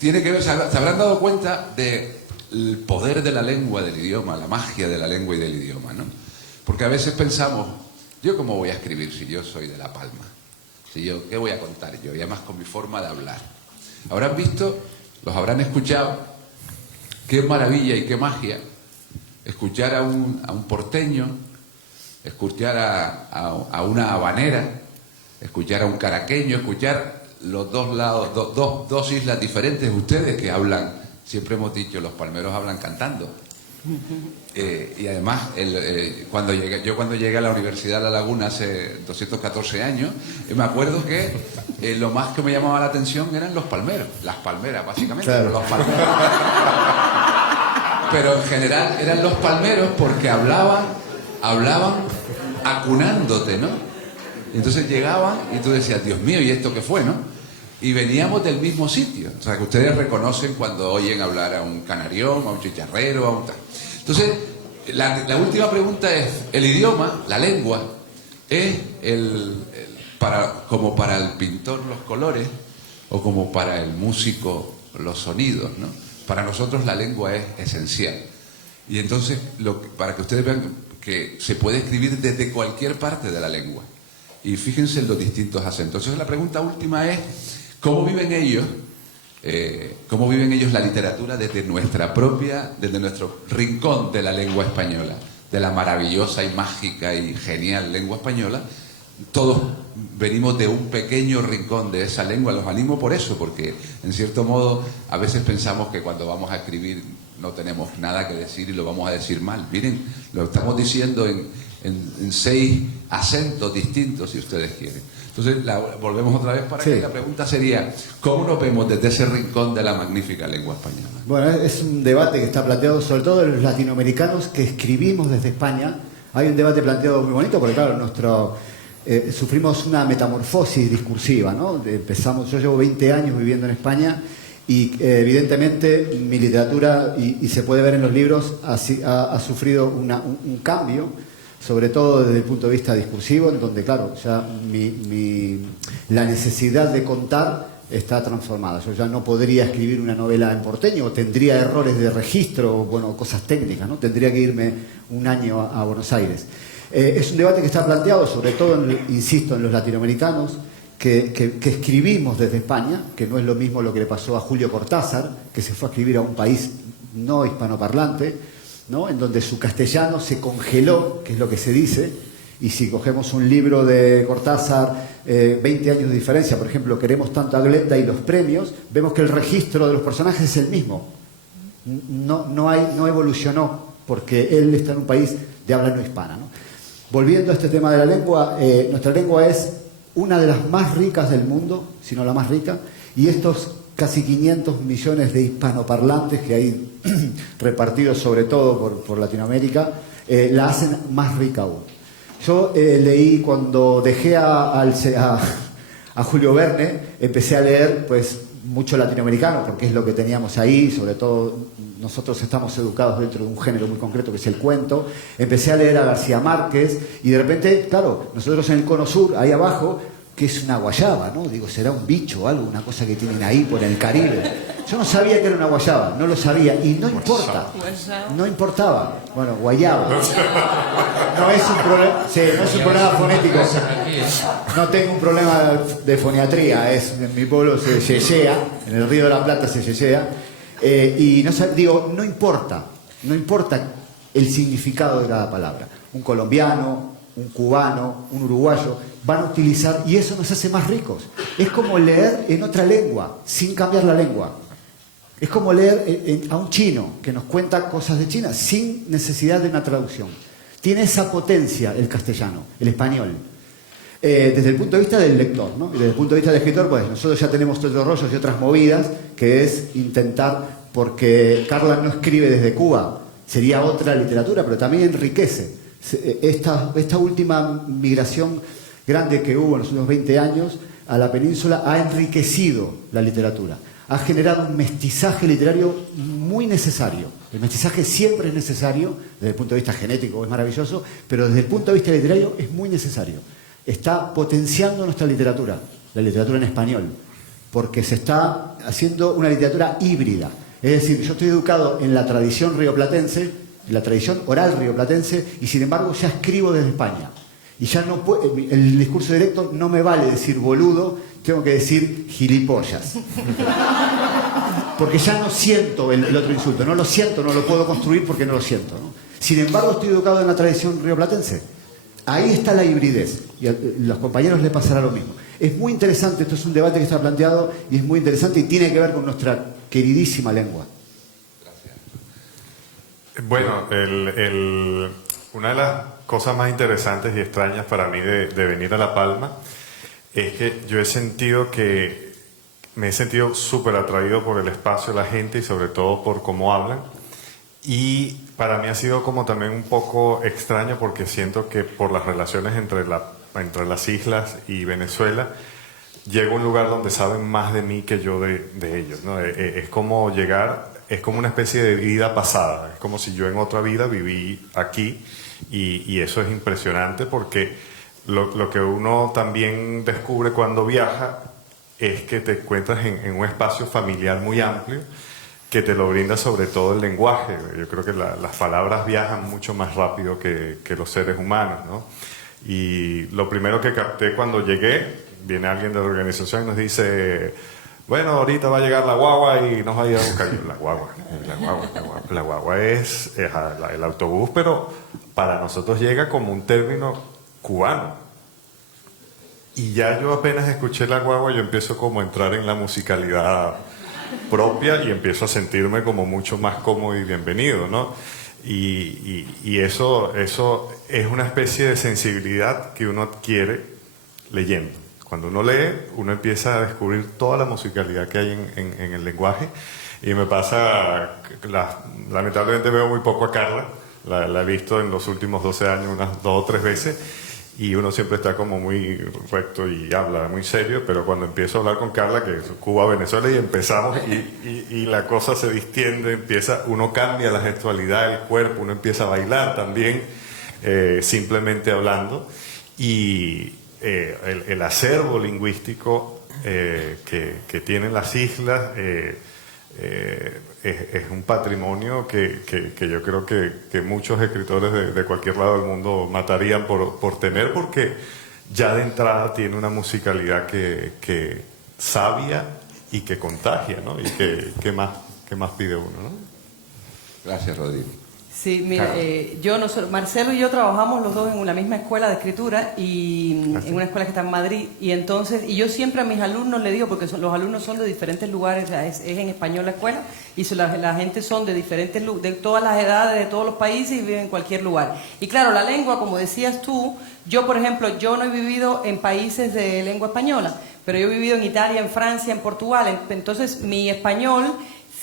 tiene que ver, se habrán dado cuenta del poder de la lengua, del idioma, la magia de la lengua y del idioma, ¿no? Porque a veces pensamos, ¿yo cómo voy a escribir si yo soy de La Palma? Si yo, ¿qué voy a contar yo? Y además con mi forma de hablar. Habrán visto, los habrán escuchado, qué maravilla y qué magia escuchar a un porteño, escuchar a una habanera, escuchar a un caraqueño, escuchar los dos lados, dos islas diferentes, ustedes que hablan, siempre hemos dicho, los palmeros hablan cantando. Y además, cuando llegué a la Universidad de La Laguna hace 214 años, me acuerdo que lo más que me llamaba la atención eran los palmeros, las palmeras básicamente, claro. Los palmeros. Pero en general eran los palmeros porque hablaban acunándote, ¿no? Y entonces llegaban y tú decías, Dios mío, ¿y esto qué fue, no? Y veníamos del mismo sitio. O sea, que ustedes reconocen cuando oyen hablar a un canarión, a un chicharrero, a un tal. Entonces, la última pregunta es, ¿el idioma, la lengua, es como para el pintor los colores o como para el músico los sonidos, ¿no? Para nosotros la lengua es esencial. Y entonces, para que ustedes vean que se puede escribir desde cualquier parte de la lengua. Y fíjense en los distintos acentos. Entonces la pregunta última es, ¿cómo viven ellos la literatura desde nuestro rincón de la lengua española, de la maravillosa y mágica y genial lengua española? Todos venimos de un pequeño rincón de esa lengua. Los animo por eso, porque en cierto modo a veces pensamos que cuando vamos a escribir no tenemos nada que decir y lo vamos a decir mal. Miren, lo estamos diciendo en 6 acentos distintos, si ustedes quieren. Entonces, volvemos otra vez para que la pregunta sería, ¿cómo nos vemos desde ese rincón de la magnífica lengua española? Bueno, es un debate que está planteado sobre todo en los latinoamericanos que escribimos desde España. Hay un debate planteado muy bonito porque, claro, sufrimos una metamorfosis discursiva, ¿no? Yo llevo 20 años viviendo en España y evidentemente mi literatura, y se puede ver en los libros, ha sufrido un cambio, sobre todo desde el punto de vista discursivo, en donde, claro, ya la necesidad de contar está transformada. Yo ya no podría escribir una novela en porteño, tendría errores de registro, bueno, cosas técnicas, ¿no? Tendría que irme un año a Buenos Aires. Es un debate que está planteado, sobre todo, insisto, en los latinoamericanos, que escribimos desde España, que no es lo mismo lo que le pasó a Julio Cortázar, que se fue a escribir a un país no hispanoparlante, ¿no? En donde su castellano se congeló, que es lo que se dice, y si cogemos un libro de Cortázar, 20 años de diferencia, por ejemplo, Queremos tanto a Glenda y los premios, vemos que el registro de los personajes es el mismo. No evolucionó, porque él está en un país de habla no hispana, ¿no? Volviendo a este tema de la lengua, nuestra lengua es una de las más ricas del mundo, si no la más rica, y estos casi 500 millones de hispanoparlantes que hay repartidos sobre todo por Latinoamérica, la hacen más rica aún. Yo leí, cuando dejé a Julio Verne, empecé a leer pues mucho latinoamericano, porque es lo que teníamos ahí, sobre todo nosotros estamos educados dentro de un género muy concreto que es el cuento. Empecé a leer a García Márquez y de repente, claro, nosotros en el Cono Sur, ahí abajo, que es una guayaba, ¿no? Digo, será un bicho o algo, una cosa que tienen ahí por el Caribe. Yo no sabía que era una guayaba, no lo sabía, y no importa, no importaba. Bueno, guayaba. No es un problema, sí, no es un problema fonético. No tengo un problema de foniatría, en mi pueblo se yeyea, en el Río de la Plata se yeyea, y no importa el significado de cada palabra. Un colombiano, un cubano, un uruguayo van a utilizar, y eso nos hace más ricos. Es como leer en otra lengua, sin cambiar la lengua. Es como leer a un chino que nos cuenta cosas de China, sin necesidad de una traducción. Tiene esa potencia el castellano, el español. Desde el punto de vista del lector, ¿no? Y desde el punto de vista del escritor, pues nosotros ya tenemos otros rollos y otras movidas, que es intentar, porque Carla no escribe desde Cuba, sería otra literatura, pero también enriquece. Esta última migración grande que hubo en los últimos 20 años a la península ha enriquecido la literatura, ha generado un mestizaje literario muy necesario. El mestizaje siempre es necesario, desde el punto de vista genético es maravilloso, pero desde el punto de vista literario es muy necesario. Está potenciando nuestra literatura, la literatura en español, porque se está haciendo una literatura híbrida. Es decir, yo estoy educado en la tradición rioplatense, en la tradición oral rioplatense, y sin embargo ya escribo desde España. Y ya no puedo, el discurso directo no me vale decir boludo, tengo que decir gilipollas. Porque ya no siento el otro insulto, no lo siento, no lo puedo construir porque no lo siento, ¿no? Sin embargo, estoy educado en la tradición rioplatense. Ahí está la hibridez, y a los compañeros les pasará lo mismo. Es muy interesante, esto es un debate que está planteado y es muy interesante y tiene que ver con nuestra queridísima lengua. Bueno, una de las cosas más interesantes y extrañas para mí de venir a La Palma es que yo me he sentido súper atraído por el espacio, la gente y sobre todo por cómo hablan. Y para mí ha sido como también un poco extraño porque siento que por las relaciones entre las islas y Venezuela llego a un lugar donde saben más de mí que yo de ellos, ¿no? Es como llegar, es como una especie de vida pasada, es como si yo en otra vida viví aquí y eso es impresionante porque lo que uno también descubre cuando viaja es que te encuentras en un espacio familiar muy amplio que te lo brinda sobre todo el lenguaje. Yo creo que las palabras viajan mucho más rápido que los seres humanos, ¿no? Y lo primero que capté cuando llegué, viene alguien de la organización y nos dice, bueno, ahorita va a llegar la guagua y nos va a ir a buscar. La guagua es el autobús, pero para nosotros llega como un término cubano. Y ya yo apenas escuché la guagua, yo empiezo como a entrar en la musicalidad propia y empiezo a sentirme como mucho más cómodo y bienvenido, ¿no? Y eso es una especie de sensibilidad que uno adquiere leyendo. Cuando uno lee, uno empieza a descubrir toda la musicalidad que hay en el lenguaje. Y me pasa, lamentablemente veo muy poco a Carla, la he visto en los últimos 12 años unas 2 o 3 veces, y uno siempre está como muy recto y habla muy serio, pero cuando empiezo a hablar con Carla, que es Cuba, Venezuela, y empezamos y la cosa se distiende, uno cambia la gestualidad del cuerpo, uno empieza a bailar también, simplemente hablando, y el acervo lingüístico que tienen las islas es un patrimonio que yo creo que muchos escritores de cualquier lado del mundo matarían por tener, porque ya de entrada tiene una musicalidad que sabia y que contagia, ¿no? Y que más pide uno, ¿no? Gracias, Rodrigo. Sí, mira, Marcelo y yo trabajamos los dos en una misma escuela de escritura y en una escuela que está en Madrid, y yo siempre a mis alumnos le digo, porque los alumnos son de diferentes lugares, o sea, es en español la escuela, y la gente son de diferentes, de todas las edades, de todos los países, y viven en cualquier lugar. Y claro, la lengua, como decías tú, yo por ejemplo, yo no he vivido en países de lengua española, pero yo he vivido en Italia, en Francia, en Portugal, entonces mi español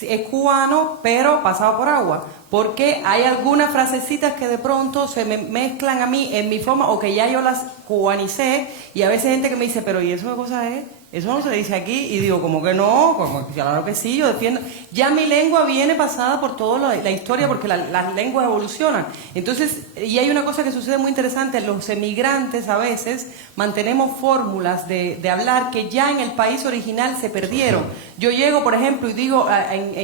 es cubano, pero pasado por agua, porque hay algunas frasecitas que de pronto se me mezclan a mí en mi forma, o que ya yo las cubanicé, y a veces hay gente que me dice, pero ¿y eso qué cosa es? Eso no se dice aquí, y digo, como que no, como que claro que sí, yo defiendo. Ya mi lengua viene pasada por toda la historia, porque las lenguas evolucionan. Entonces, y hay una cosa que sucede muy interesante, los emigrantes a veces mantenemos fórmulas de hablar que ya en el país original se perdieron. Yo llego, por ejemplo, y digo,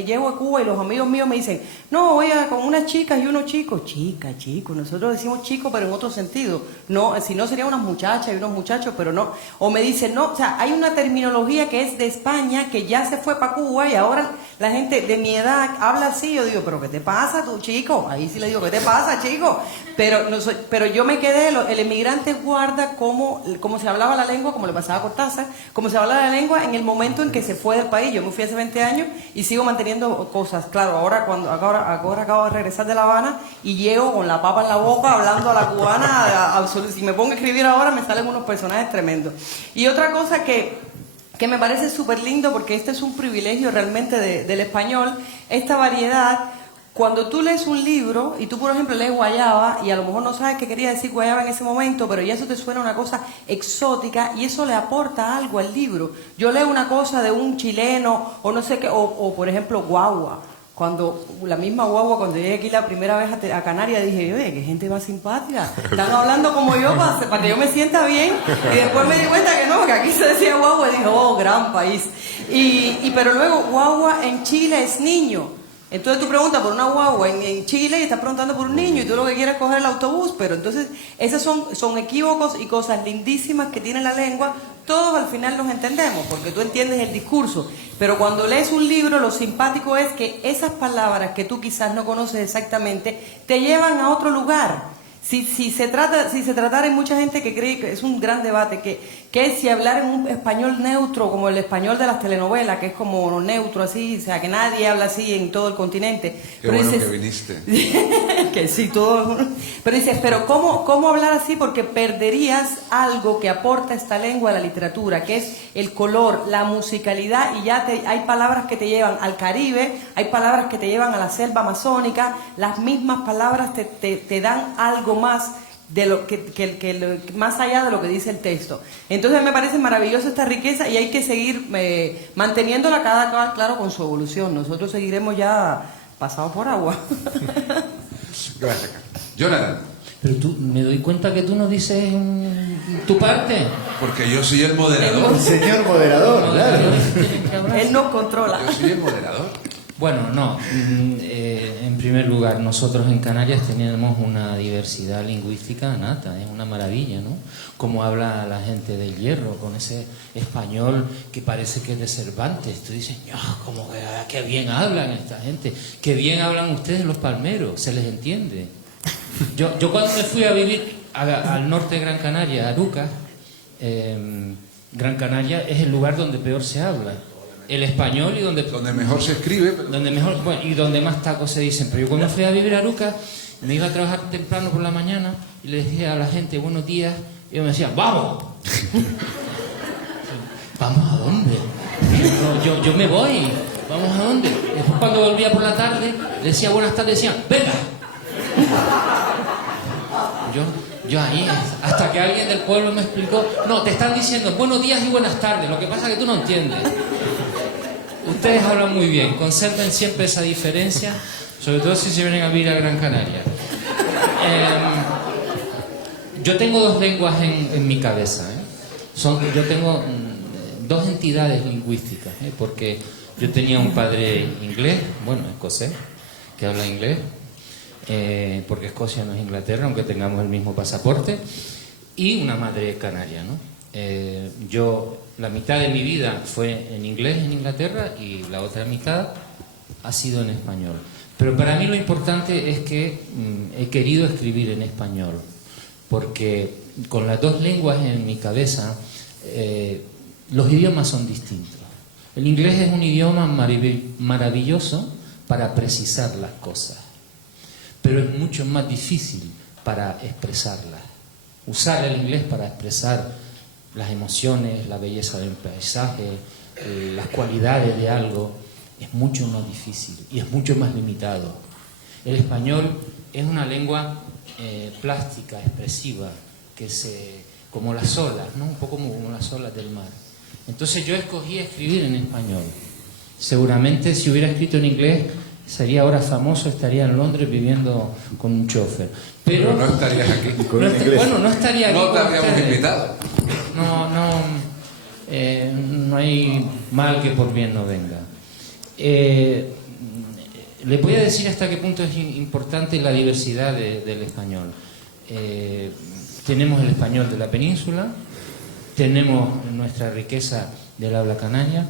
llego a Cuba y los amigos míos me dicen, no, oiga, con unas chicas y unos chicos. Chico, nosotros decimos chico, pero en otro sentido. No, si no serían unas muchachas y unos muchachos, pero no. O me dicen, no, o sea, hay una terminología que es de España, que ya se fue para Cuba y ahora la gente de mi edad habla así, yo digo, pero ¿qué te pasa tú, chico? Ahí sí le digo, ¿qué te pasa, chico? Pero, no soy, pero yo me quedé, el emigrante guarda cómo se hablaba la lengua, como le pasaba a Cortázar, cómo se hablaba la lengua en el momento en que se fue del país. Yo me fui hace 20 años y sigo manteniendo cosas. Claro, ahora acabo de regresar de La Habana y llego con la papa en la boca hablando a la cubana. Si me pongo a escribir ahora me salen unos personajes tremendos. Y otra cosa que me parece súper lindo, porque este es un privilegio realmente del español, esta variedad. Cuando tú lees un libro y tú, por ejemplo, lees Guayaba y a lo mejor no sabes qué quería decir Guayaba en ese momento, pero ya eso te suena una cosa exótica y eso le aporta algo al libro. Yo leo una cosa de un chileno o no sé qué, o por ejemplo, guagua. Cuando la misma guagua, cuando llegué aquí la primera vez a Canarias, dije, oye, qué gente más simpática. Están hablando como yo para que yo me sienta bien. Y después me di cuenta que no, que aquí se decía guagua y dije, oh, gran país. Pero luego guagua en Chile es niño. Entonces tú preguntas por una guagua en Chile y estás preguntando por un niño y tú lo que quieres es coger el autobús. Pero entonces esos son equívocos y cosas lindísimas que tiene la lengua. Todos al final nos entendemos porque tú entiendes el discurso. Pero cuando lees un libro, lo simpático es que esas palabras que tú quizás no conoces exactamente te llevan a otro lugar. Si se tratara, hay mucha gente que cree que es un gran debate, que es si hablar en un español neutro, como el español de las telenovelas, que es como neutro así, o sea, que nadie habla así en todo el continente. Qué bueno que viniste. Que sí, todo. Pero dices, pero ¿cómo hablar así? Porque perderías algo que aporta esta lengua a la literatura, que es el color, la musicalidad, y ya hay palabras que te llevan al Caribe, hay palabras que te llevan a la selva amazónica, las mismas palabras te dan algo más de lo más allá de lo que dice el texto. Entonces me parece maravillosa esta riqueza y hay que seguir manteniéndola cada cual, claro, con su evolución. Nosotros seguiremos ya pasados por agua. Gracias, Jonathan. Pero me doy cuenta que tú no dices tu parte. Porque yo soy el moderador. El señor moderador, claro. Él nos controla. Yo soy el moderador. Bueno, no. En primer lugar, nosotros en Canarias tenemos una diversidad lingüística nata, es una maravilla, ¿no? Como habla la gente del Hierro, con ese español que parece que es de Cervantes. Tú dices, como que qué bien hablan esta gente, qué bien hablan ustedes los palmeros, se les entiende. Yo cuando me fui a vivir al norte de Gran Canaria, a Arucas, Gran Canaria es el lugar donde peor se habla. El español y donde mejor se escribe, pero... donde mejor, bueno, y donde más tacos se dicen. Pero yo cuando fui a vivir a Arucas, me iba a trabajar temprano por la mañana y le decía a la gente buenos días y ellos me decían ¡vamos! ¿Vamos a dónde? Yo me voy, ¿vamos a dónde? Después cuando volvía por la tarde le decía buenas tardes, decían ¡venga! Yo ahí, hasta que alguien del pueblo me explicó, no, te están diciendo buenos días y buenas tardes, lo que pasa es que tú no entiendes. Ustedes hablan muy bien, conserven siempre esa diferencia, sobre todo si se vienen a vivir a Gran Canaria. Yo tengo dos lenguas en mi cabeza, yo tengo dos entidades lingüísticas, porque yo tenía un padre inglés, bueno, escocés, que habla inglés, porque Escocia no es Inglaterra, aunque tengamos el mismo pasaporte, y una madre canaria, ¿no? La mitad de mi vida fue en inglés en Inglaterra y la otra mitad ha sido en español. Pero para mí lo importante es que he querido escribir en español, porque con las dos lenguas en mi cabeza, los idiomas son distintos. El inglés es un idioma maravilloso para precisar las cosas, pero es mucho más difícil para expresarlas. Usar el inglés para expresar las emociones, la belleza del paisaje, las cualidades de algo, es mucho más difícil y es mucho más limitado. El español es una lengua plástica, expresiva, como las olas, ¿no? Un poco como las olas del mar. Entonces yo escogí escribir en español. Seguramente si hubiera escrito en inglés sería ahora famoso, estaría en Londres viviendo con un chofer. Pero no estarías aquí. No estaría aquí. No te habríamos invitado. No hay mal que por bien no venga. Les voy a decir hasta qué punto es importante la diversidad del español. Tenemos el español de la península, tenemos nuestra riqueza del habla canaria,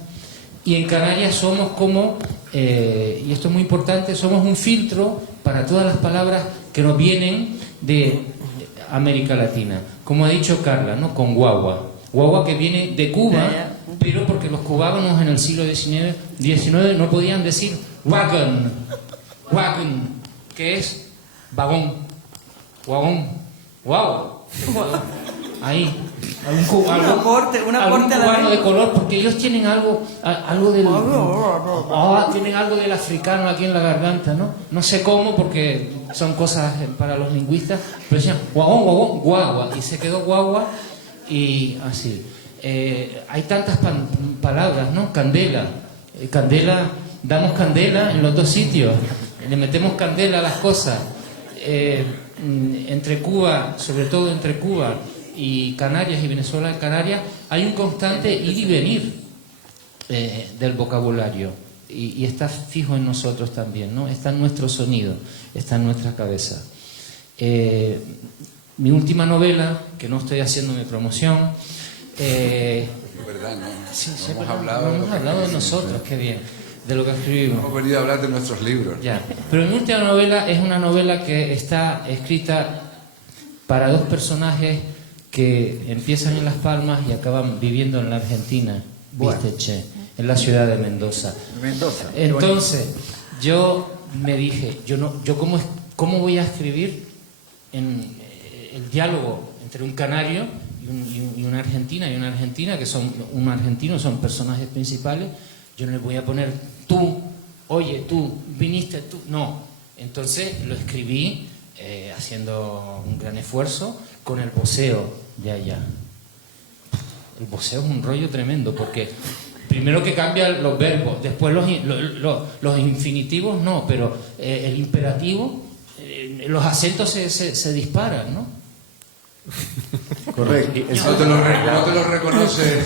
Y en Canarias somos como, y esto es muy importante, somos un filtro para todas las palabras que nos vienen de América Latina. Como ha dicho Carla, ¿no? Con guagua. Guagua que viene de Cuba, pero porque los cubanos en el siglo XIX no podían decir wagon, que es vagón, guagua. Ahí. Un aporte cubano de color, porque ellos tienen algo del tienen algo del africano aquí en la garganta, ¿no? No sé cómo, porque son cosas para los lingüistas, pero decían guagua, y se quedó guagua, y así. Hay tantas palabras, ¿no? Candela, damos candela en los dos sitios, le metemos candela a las cosas. Entre Cuba, sobre todo entre Cuba y Canarias y Venezuela y Canarias, hay un constante ir y venir del vocabulario, y está fijo en nosotros también, ¿no? Está en nuestro sonido, está en nuestra cabeza. Mi última novela, que no estoy haciendo mi promoción, ¿verdad? ¿No? Sí, hemos hablado de nosotros, qué bien, de lo que escribimos. Hemos venido a hablar de nuestros libros. Ya. Pero mi última novela es una novela que está escrita para dos personajes que empiezan en Las Palmas y acaban viviendo en la Argentina, ¿viste, che? En la ciudad de Mendoza. Entonces, yo me dije, ¿cómo voy a escribir en el diálogo entre un canario y una argentina, que son un argentino, son personajes principales? Yo no le voy a poner tú, oye, tú, viniste tú, no. Entonces lo escribí haciendo un gran esfuerzo con el voceo de allá. El voceo es un rollo tremendo, porque primero que cambian los verbos, después los infinitivos no, pero el imperativo, los acentos se disparan, ¿no? Correcto. No te lo reconoce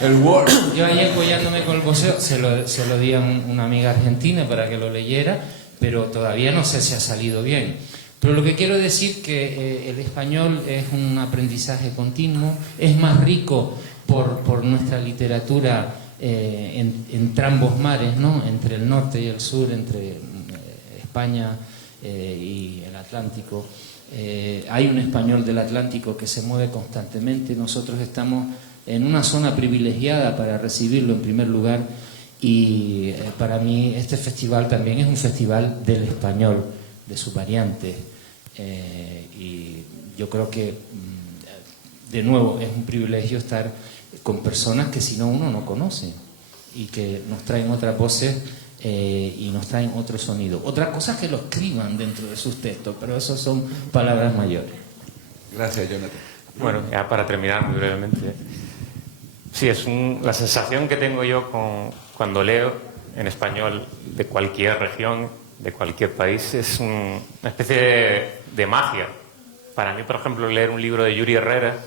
el Word. Yo ahí apoyándome con el voceo, se lo di a una amiga argentina para que lo leyera, pero todavía no sé si ha salido bien. Pero lo que quiero decir que el español es un aprendizaje continuo, es más rico por nuestra literatura entre ambos mares, ¿no? Entre el norte y el sur, entre España y el Atlántico. Hay un español del Atlántico que se mueve constantemente. Nosotros estamos en una zona privilegiada para recibirlo en primer lugar, y para mí este festival también es un festival del español, de sus variantes, y yo creo que de nuevo es un privilegio estar con personas que si no uno no conoce y que nos traen otras voces y nos traen otro sonido. Otra cosa es que lo escriban dentro de sus textos, pero eso son palabras mayores. Gracias, Jonathan. Bueno, ya para terminar muy brevemente, sí, la sensación que tengo yo cuando leo en español de cualquier región, de cualquier país, es una especie de magia. Para mí, por ejemplo, leer un libro de Yuri Herrera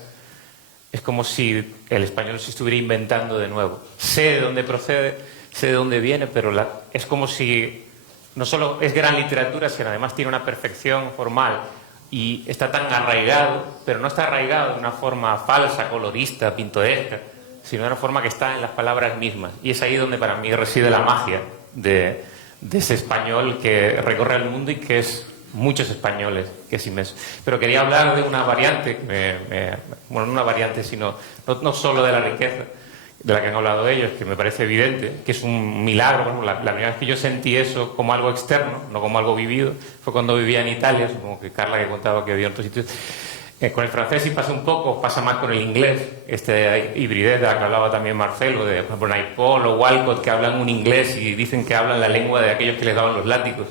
es como si el español se estuviera inventando de nuevo. Sé de dónde procede, sé de dónde viene, pero es como si no solo es gran literatura, sino además tiene una perfección formal y está tan arraigado, pero no está arraigado de una forma falsa, colorista, pintoresca, sino de una forma que está en las palabras mismas. Y es ahí donde para mí reside la magia de ese español que recorre el mundo y que es muchos españoles, que es inmenso. Pero quería hablar de una variante, bueno, no una variante, sino no solo de la riqueza de la que han hablado ellos, que me parece evidente, que es un milagro. Bueno, la primera vez que yo sentí eso como algo externo, no como algo vivido, fue cuando vivía en Italia, supongo que Carla que contaba que vivía en otros sitios. Con el francés sí pasa un poco, pasa más con el inglés, hibridez de la que hablaba también Marcelo, de por ejemplo Naipaul o Walcott, que hablan un inglés y dicen que hablan la lengua de aquellos que les daban los látigos,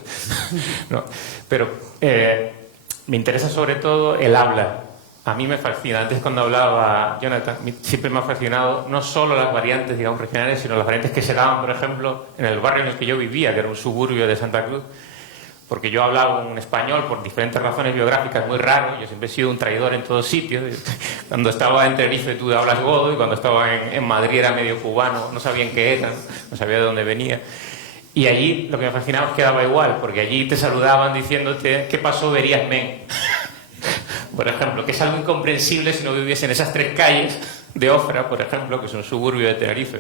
¿no? Pero me interesa sobre todo el habla. A mí me fascina. Antes, cuando hablaba Jonathan, siempre me ha fascinado no solo las variantes, digamos, regionales, sino las variantes que se daban, por ejemplo, en el barrio en el que yo vivía, que era un suburbio de Santa Cruz, porque yo hablaba un español por diferentes razones biográficas muy raro. Yo siempre he sido un traidor en todos sitios. Cuando estaba en Tenerife tú hablas godo, y cuando estaba en Madrid era medio cubano, no sabían qué era, no sabía de dónde venía. Y allí lo que me fascinaba es que daba igual, porque allí te saludaban diciéndote ¿qué pasó? Verías men. Por ejemplo, que es algo incomprensible si no viviese en esas tres calles de Ofra, por ejemplo, que es un suburbio de Tenerife.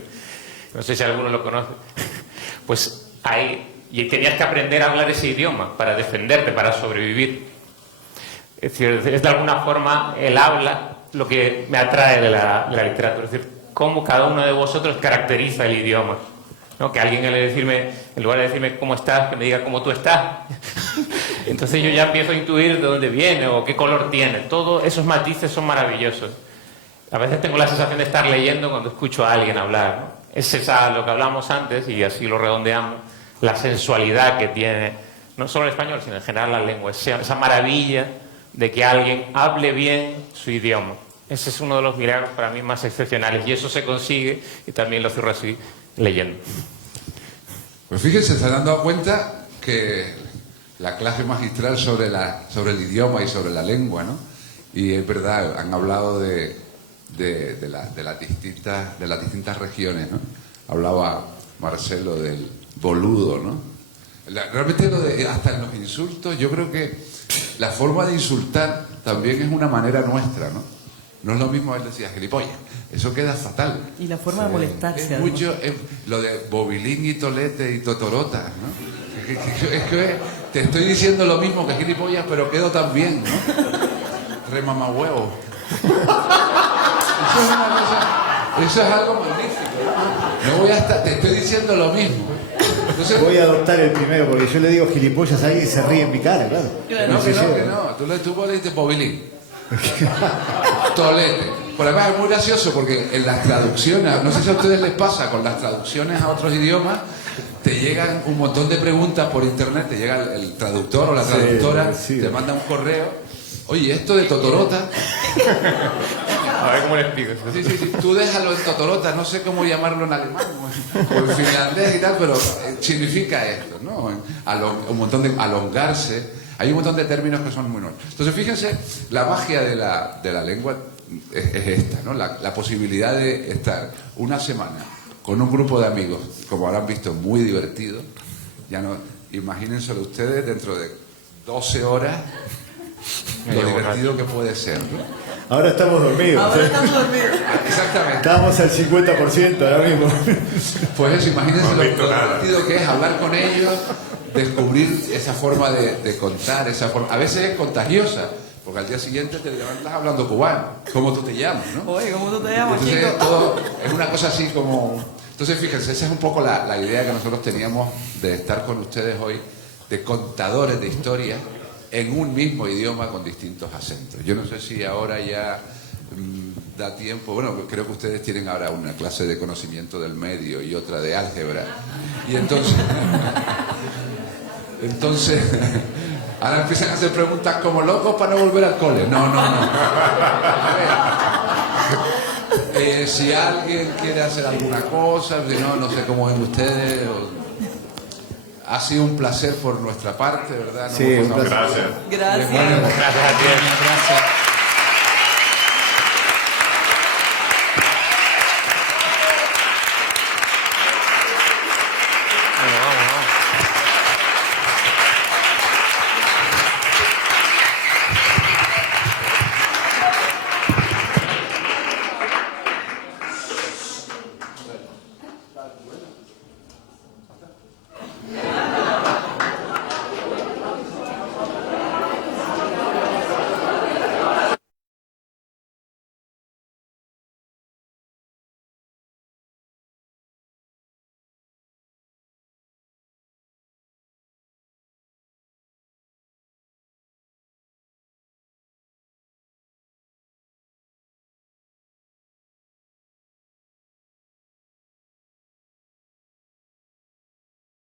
no sé si alguno lo conoce, pues ahí, y tenías que aprender a hablar ese idioma para defenderte, para sobrevivir. Es decir, es de alguna forma el habla lo que me atrae de la literatura, es decir, cómo cada uno de vosotros caracteriza el idioma, ¿no? Que alguien en lugar de decirme cómo estás, que me diga cómo tú estás. Entonces yo ya empiezo a intuir de dónde viene o qué color tiene. Todos esos matices son maravillosos. A veces tengo la sensación de estar leyendo cuando escucho a alguien hablar, ¿no? Es lo que hablamos antes, y así lo redondeamos, la sensualidad que tiene, no solo el español, sino en general la lengua, esa maravilla de que alguien hable bien su idioma. Ese es uno de los milagros para mí más excepcionales, y eso se consigue, y también lo cierro así, leyendo. Pues fíjense, se han dado cuenta que la clase magistral sobre el idioma y sobre la lengua, ¿no? Y es verdad, han hablado de las distintas regiones, ¿no? Hablaba Marcelo del boludo, ¿no? Realmente hasta en los insultos, yo creo que la forma de insultar también es una manera nuestra, ¿no? No es lo mismo, él decía gilipollas, eso queda fatal. Y la forma de molestarse. Es mucho, lo de bobilín y tolete y totorota, ¿no? Es que te estoy diciendo lo mismo que gilipollas, pero quedo tan bien, ¿no? Remamahuevo. Eso es una cosa, eso es algo magnífico. No voy a estar, te estoy diciendo lo mismo. Entonces, voy a adoptar el primero, porque yo le digo gilipollas a alguien y se ríe en mi cara, claro. No, que no. Tú le dices bobilín. Tolete. Por además es muy gracioso porque en las traducciones, no sé si a ustedes les pasa, con las traducciones a otros idiomas, te llegan un montón de preguntas por internet, te llega el traductor o la traductora, te manda un correo. Oye, esto de totorota. A ver cómo le explico. Sí. Tú déjalo en totorota, no sé cómo llamarlo en alemán o en finlandés y tal, pero significa esto, ¿no? Un montón de alongarse. Hay un montón de términos que son muy nuevos. Entonces, fíjense, la magia de la lengua es esta, ¿no? La posibilidad de estar una semana con un grupo de amigos, como habrán visto, muy divertido. Ya no, imagínenselo ustedes dentro de 12 horas. Lo divertido que puede ser, ¿no? Ahora estamos dormidos. Ahora estamos dormidos. Exactamente. Estamos al 50% ahora mismo. Pues eso, imagínense lo divertido que es hablar con ellos, descubrir esa forma de contar, esa forma. A veces es contagiosa, porque al día siguiente te levantas hablando cubano. ¿Cómo tú te llamas, no? Oye, ¿cómo tú te llamas, entonces, chico? todo es una cosa así como. Entonces, fíjense, esa es un poco la idea que nosotros teníamos de estar con ustedes hoy, de contadores de historias en un mismo idioma con distintos acentos. Yo no sé si ahora ya da tiempo. Bueno, creo que ustedes tienen ahora una clase de conocimiento del medio y otra de álgebra. Y entonces ahora empiezan a hacer preguntas como locos para no volver al cole. No. Si alguien quiere hacer alguna cosa, no sé cómo ven ustedes. Ha sido un placer por nuestra parte, ¿verdad? Sí, un placer. Gracias. Gracias. Bueno, Gracias a ti. Gracias.